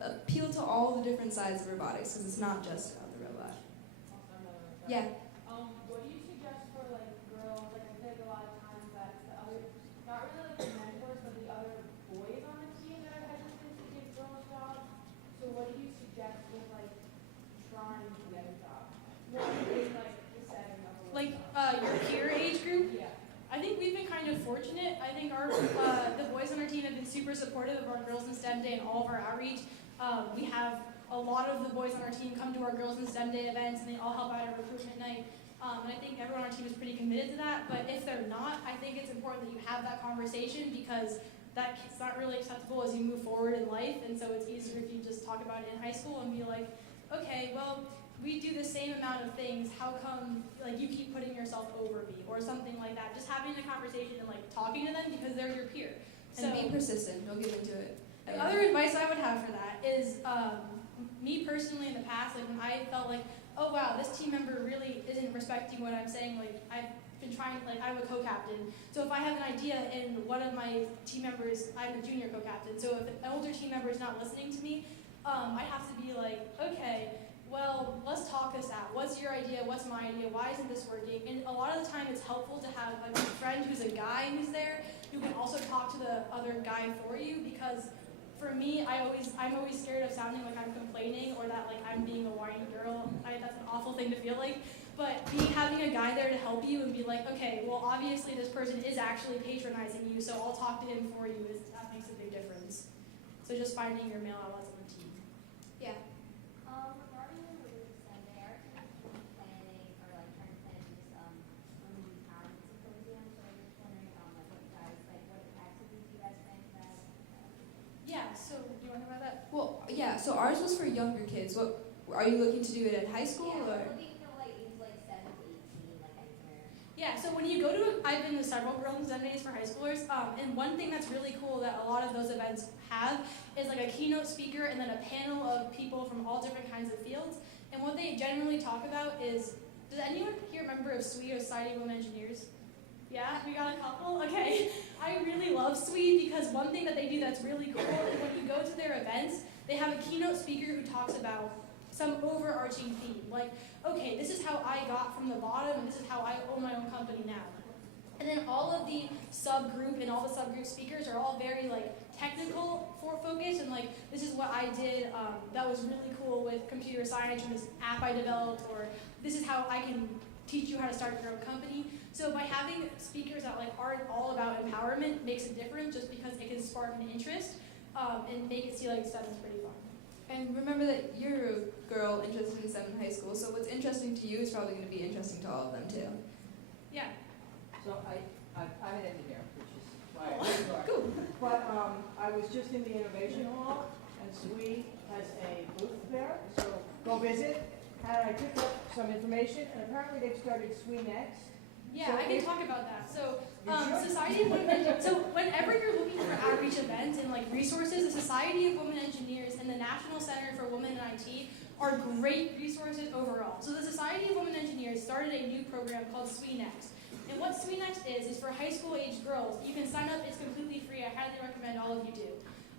appeal to all the different sides of robotics because it's not just about the robot. Yeah. What do you suggest for like girls? Like I think a lot of times that the other, not really like the mentors, but the other boys on the team that are hesitant to give girls jobs. So what do you suggest with like trying to get a job? What is like the setting of a Like job? your peer age group. Yeah. I think we've been kind of fortunate. I think our the boys on our team have been super supportive of our Girls in STEM Day and all of our outreach. We have a lot of the boys on our team come to our Girls in STEM Day events, and they all help out at recruitment night. And I think everyone on our team is pretty committed to that. But if they're not, I think it's important that you have that conversation because that's not really acceptable as you move forward in life. And so it's easier if you just talk about it in high school and be like, okay, well, we do the same amount of things. How come like you keep putting yourself over me or something like that? Just having the conversation and like talking to them because they're your peer. And be persistent. Don't get into it. The other advice I would have for that is me personally in the past, like when I felt like, oh wow, this team member really isn't respecting what I'm saying. Like I've been trying, like I'm a co-captain. So if I have an idea and one of my team members, I'm a junior co-captain. So if an older team member is not listening to me, I have to be like, okay, well, let's talk this out. What's your idea? What's my idea? Why isn't this working? And a lot of the time it's helpful to have like a friend who's a guy who's there who can also talk to the other guy for you because for me, I'm always scared of sounding like I'm complaining or that like I'm being a whiny girl. That's an awful thing to feel like. But having a guy there to help you and be like, okay, well obviously this person is actually patronizing you, so I'll talk to him for you. That makes a big difference. So just finding your male allies on the team. Yeah. Regarding the Recruitment Sunday, our team is planning or like trying to plan this women's empowerment symposium. So I'm just wondering like what you guys like what activities you guys plan for that? Yeah, so do you want to know about that? Well, yeah. So ours was for younger kids. What are you looking to do it at high school Yeah, or? we're looking for like ages like 7 to 18, like anywhere. Yeah, so when you go to, I've been to several Girls in STEM Days for high schoolers, and one thing that's really cool that a lot of those events have is like a keynote speaker and then a panel of people from all different kinds of fields. And what they generally talk about is, does anyone here remember of SWE, or Society of Women Engineers? Yeah, we got a couple? Okay. I really love SWE because one thing that they do that's really cool is when you go to their events, they have a keynote speaker who talks about some overarching theme. Like, okay, this is how I got from the bottom and this is how I own my own company now. And then all of the subgroup and all the subgroup speakers are all very like technical focused and like this is what I did that was really cool with computer science or this app I developed or this is how I can teach you how to start your own company. So by having speakers that like aren't all about empowerment makes a difference just because it can spark an interest and make it seem like STEM is pretty fun. And remember that you're a girl interested in STEM in high school, so what's interesting to you is probably going to be interesting to all of them too. Yeah. So I'm an engineer, which is why I was Cool. But I was just in the Innovation Hall, and SWE has a booth there, so go visit. And I picked up some information, and apparently they've started SWE Next. Yeah, So I can if- talk about that. So, You should. Society of Women Engineers, so whenever you're looking for outreach events and like resources, the Society of Women Engineers and the National Center for Women in IT are great resources overall. So the Society of Women Engineers started a new program called SWE Next. And what SWE Next is for high school age girls. You can sign up, it's completely free. I highly recommend all of you do.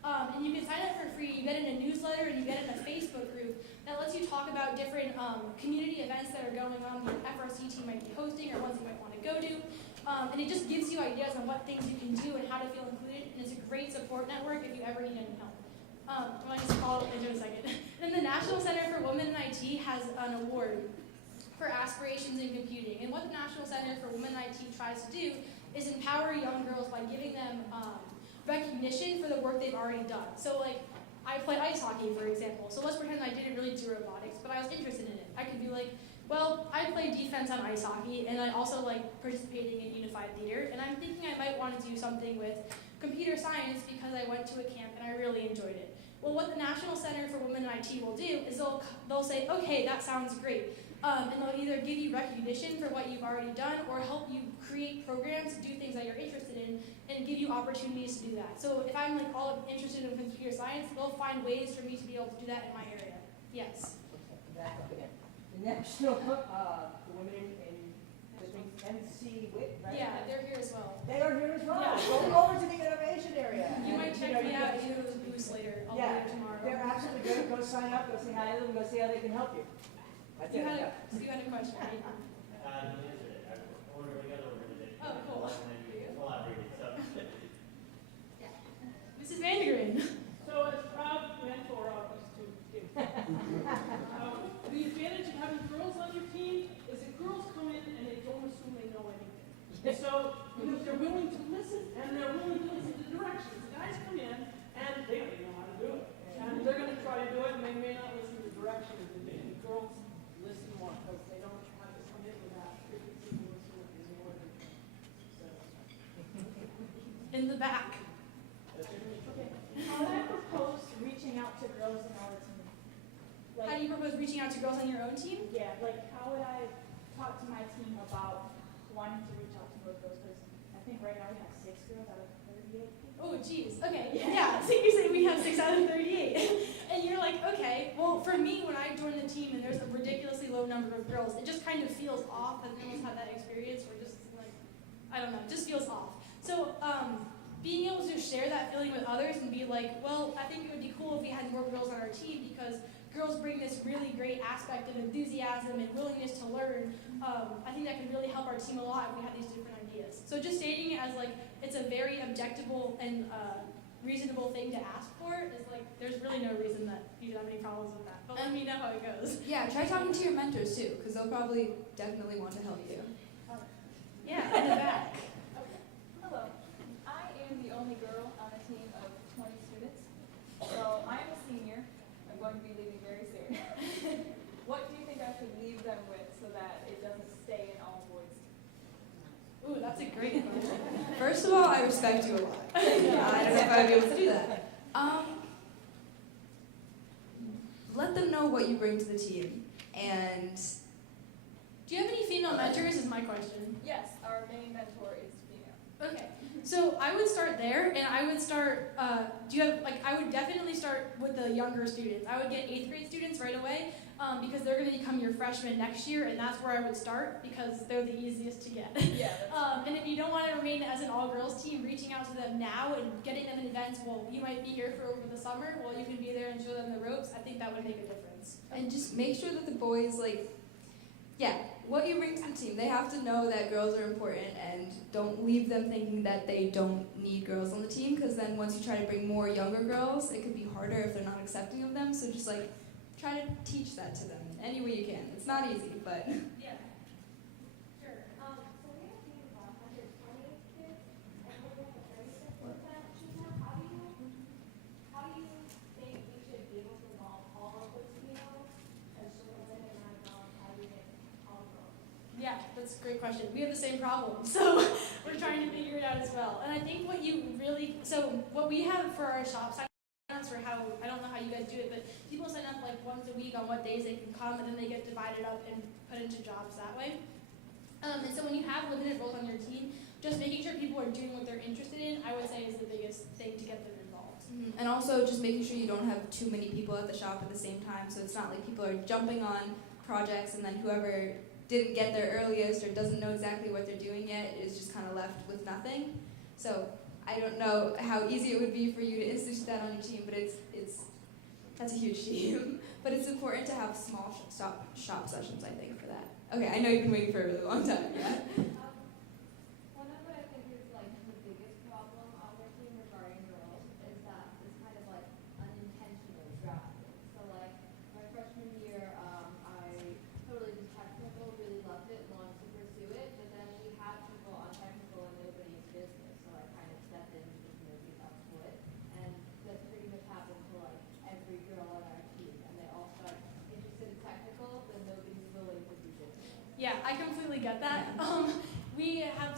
And you can sign up for free, you get in a newsletter and you get in a Facebook group that lets you talk about different community events that are going on the FRC team might be hosting or ones you might want to go to. And it just gives you ideas on what things you can do and how to feel included, and it's a great support network if you ever need any help. I'll just follow up into a second. Then the National Center for Women in IT has an award for aspirations in computing. And what the National Center for Women in IT tries to do is empower young girls by giving them recognition for the work they've already done. So like, I played ice hockey, for example. So let's pretend I didn't really do robotics, but I was interested in it. I could be like, well, I played defense on ice hockey, and I also like participating in unified theater, and I'm thinking I might want to do something with computer science because I went to a camp and I really enjoyed it. Well, what the National Center for Women in IT will do is they'll say, okay, that sounds great. And they'll either give you recognition for what you've already done or help you create programs to do things that you're interested in and give you opportunities to do that. So if I'm like all interested in computer science, they'll find ways for me to be able to do that in my area. Yes. Back up again. The National, the women in NC WIT, right? Yeah, they're here as well. They are here as well. Yeah. Go over to the innovation area. You And, might check know, me you out can- in those booths later. I'll Yeah, there tomorrow. They're absolutely good. Go sign up, go say hi to them, go see how they can help you. That's You it. had a question, right? You answered it. I ordered together organization. Oh, cool. And then we collaborated. So. Mrs. Vandergren. So as proud mentor of these two kids, the advantage of having girls on your team is that girls come in and they don't assume they know anything. And so they're willing to listen and they're willing to listen to directions. The guys come in and they don't even know how to do it. And they're going to try to do it and they may not listen to directions. And the girls listen more because they don't have to come in with that preconceived notion of the more than success. In the back. Okay. How would I propose reaching out to girls in our team? How do you propose reaching out to girls on your own team? Yeah, like how would I talk to my team about wanting to reach out to more girls? Because I think right now we have 6 girls out of 38 people. Oh, geez. Okay. Yeah. So you say we have 6 out of 38. And you're like, okay. Well, for me, when I joined the team and there's a ridiculously low number of girls, it just kind of feels off that girls have that experience or just like, I don't know, it just feels off. So, being able to share that feeling with others and be like, well, I think it would be cool if we had more girls on our team because girls bring this really great aspect of enthusiasm and willingness to learn. I think that could really help our team a lot if we had these different ideas. So just stating it as like, it's a very objectable and reasonable thing to ask for is like, there's really no reason that you don't have any problems with that. But let me know how it goes. Yeah, try talking to your mentors too, because they'll probably definitely want to help you. Yeah, in the back. Hello. I am the only girl on a team of 20 students. So I am a senior. I'm going to be leaving very soon. What do you think I should leave them with so that it doesn't stay an all boys team? Ooh, that's a great question. First of all, I respect you a lot. I don't know if I'd be able to do that. Let them know what you bring to the team, and Do you have any female mentors is my question. Yes, our main mentor is female. Okay, so I would start there, and I would start, I would definitely start with the younger students. I would get 8th grade students right away, because they're going to become your freshmen next year, and that's where I would start, because they're the easiest to get. Yeah. And if you don't want to remain as an all-girls team, reaching out to them now and getting them in events, well, you might be here for over the summer, well, you can be there and show them the ropes, I think that would make a difference. and just make sure that the boys what you bring to the team. They have to know that girls are important, and don't leave them thinking that they don't need girls on the team, because then once you try to bring more younger girls, it could be harder if they're not accepting of them. So just try to teach that to them any way you can. It's not easy, but Yeah. Sure. So we have a team of 120 kids, and we're going to 36% female. How do you think we should be able to involve all of those females as sort of an aggregate all girls? Yeah, that's a great question. We have the same problem, so we're trying to figure it out as well. And I think what we have for our shop sign-ups, or how, I don't know how you guys do it, but people sign up once a week on what days they can come, and then they get divided up and put into jobs that way. And so when you have limited roles on your team, just making sure people are doing what they're interested in, I would say is the biggest thing to get them involved. and also just making sure you don't have too many people at the shop at the same time, so it's not like people are jumping on projects and then whoever didn't get there earliest or doesn't know exactly what they're doing yet is just kind of left with nothing. So I don't know how easy it would be for you to institute that on your team, but that's a huge team. But it's important to have small shop sessions, I think, for that. Okay, I know you've been waiting for a really long time. Yeah. One of what I think is the biggest problem on our team regarding girls is that it's kind of unintentional drafting. So my freshman year, I totally did technical, really loved it, wanted to pursue it, but then we had people on technical and nobody's business, so I kind of stepped in because nobody else would, and that's pretty much happened to every girl on our team, and they all start interested in technical, but nobody's willing to do business. Yeah, I completely get that. We have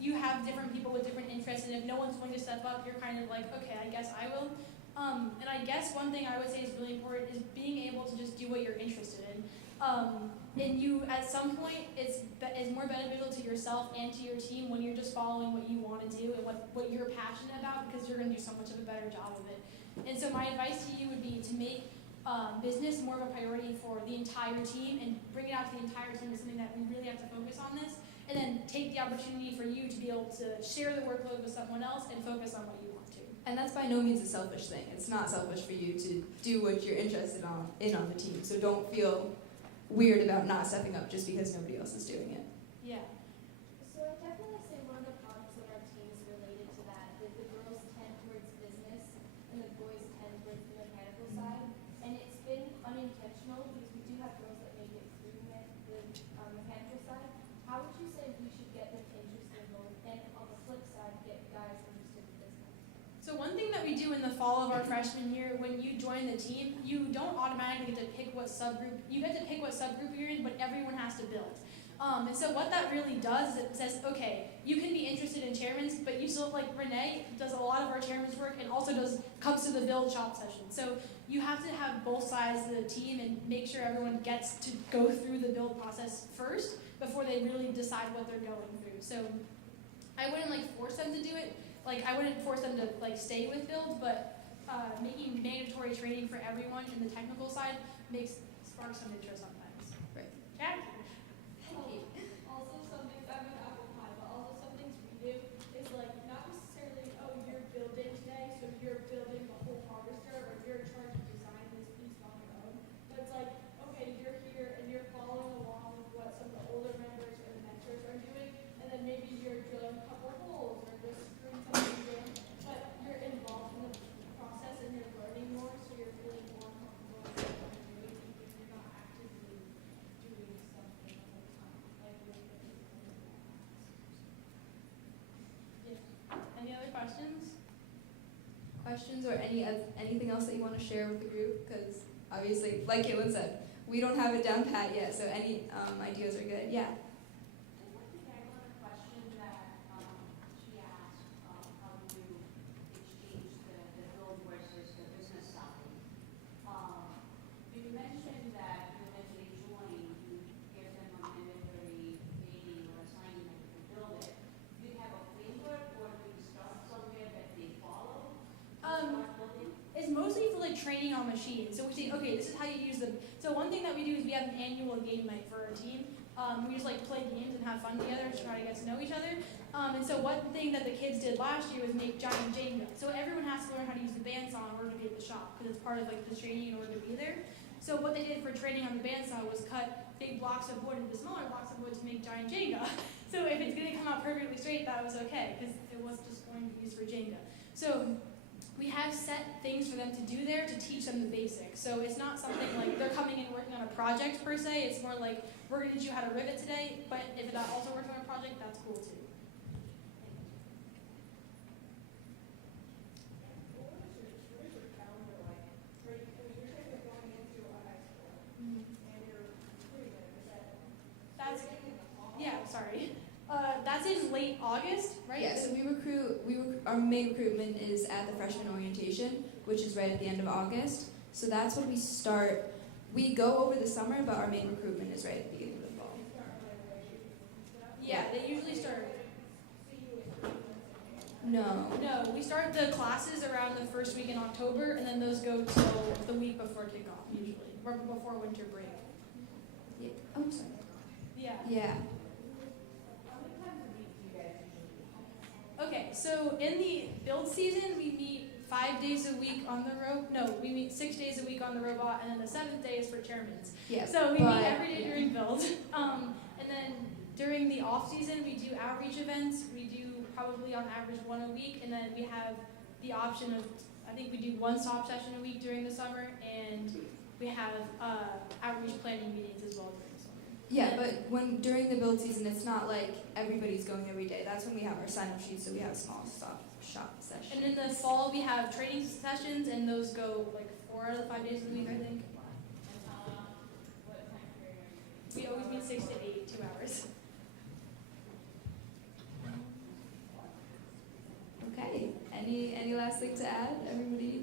you have different people with different interests, and if no one's willing to step up, you're kind of okay, I guess I will. And I guess one thing I would say is really important is being able to just do what you're interested in. And you, at some point, it's more beneficial to yourself and to your team when you're just following what you want to do and what you're passionate about, because you're going to do so much of a better job of it. And so my advice to you would be to make business more of a priority for the entire team and bring it out to the entire team as something that we really have to focus on this. and then take the opportunity for you to be able to share the workload with someone else and focus on what you want to. And that's by no means a selfish thing. It's not selfish for you to do what you're interested in on the team. So don't feel weird about not stepping up just because nobody else is doing it. Yeah. So I definitely say one of the problems with our team is related to that. That the girls tend towards business and the boys tend towards the mechanical side. And it's been unintentional because we do have girls that make it through the mechanical side. How would you say we should get them interested in both? And on the flip side, get guys interested in business? So one thing that we do in the fall of our freshman year, when you join the team, you don't automatically get to pick what subgroup. You get to pick what subgroup you're in, but everyone has to build. And so what that really does is it says, okay, you can be interested in chairman's, but you still, like Renee does a lot of our chairman's work and also comes to the build shop session. So you have to have both sides of the team and make sure everyone gets to go through the build process first before they really decide what they're going through. So I wouldn't force them to do it. I wouldn't force them to stay with build, but making mandatory training for everyone in the technical side sparks some interest sometimes. Right. Jackie? Also, some things, I'm an apple pie, but also some things we do is not necessarily, oh, you're building today, so you're building the whole harvester, or you're in charge of designing this piece on your own. But it's okay, you're here and you're following along with what some of the older members or the mentors are doing, and then maybe you're drilling a couple holes or just screwing something in, but you're involved in the process and you're learning more, so you're feeling more comfortable with what you're doing, even if you're not actively doing something the whole time. Any other questions? Questions or anything else that you want to share with the group? Because obviously, like Caitlin said, we don't have it down pat yet, so any ideas are good. Yeah. Just like to carry on a question that she asked, how do you exchange the build versus the business side? You mentioned that when they join, you give them a mandatory training or assignment to build it. Do you have a framework or do you start somewhere that they follow? Start building? It's mostly for training on machines. So we say, okay, this is how you use them. So one thing that we do is we have an annual game night for our team. We just play games and have fun together to try to get to know each other. And so one thing that the kids did last year was make giant Jenga. So everyone has to learn how to use the bandsaw in order to be at the shop because it's part of the training in order to be there. So what they did for training on the bandsaw was cut big blocks of wood into smaller blocks of wood to make giant Jenga. So if it's going to come out perfectly straight, that was okay because it was just going to be used for Jenga. So we have set things for them to do there to teach them the basics. So it's not something they're coming in working on a project per se. It's more we're going to teach you how to rivet today, but if that also works on a project, that's cool too. What is your calendar like? You're saying you're going into a high school and you're recruiting them. Is that That's in the fall? yeah. Sorry. That's in late August, right? Yeah, so our main recruitment is at the freshman orientation, which is right at the end of August. So that's when we start. We go over the summer, but our main recruitment is right at the beginning of the fall. Yeah, they usually start. No. No, we start the classes around the first week in October, and then those go till the week before kickoff, usually, or before winter break. Yeah. Oh, sorry. Yeah. Yeah. How many times a week do you guys usually meet? Okay, so in the build season, we meet 5 days a week on the we meet 6 days a week on the robot, and then the 7th day is for chairmans. Yeah. So we meet every day during build. And then during the off season, we do outreach events. We do probably on average one a week, and then we have the option of, I think we do one stop session a week during the summer, and we have outreach planning meetings as well during the summer. Yeah, but during the build season, it's not like everybody's going every day. That's when we have our sign-up sheets, so we have a small shop session. And in the fall, we have training sessions, and those go 4 out of the 5 days of the week, I think. What time period are you? We always meet 6 to 8, 2 hours. Okay. Any last thing to add, everybody?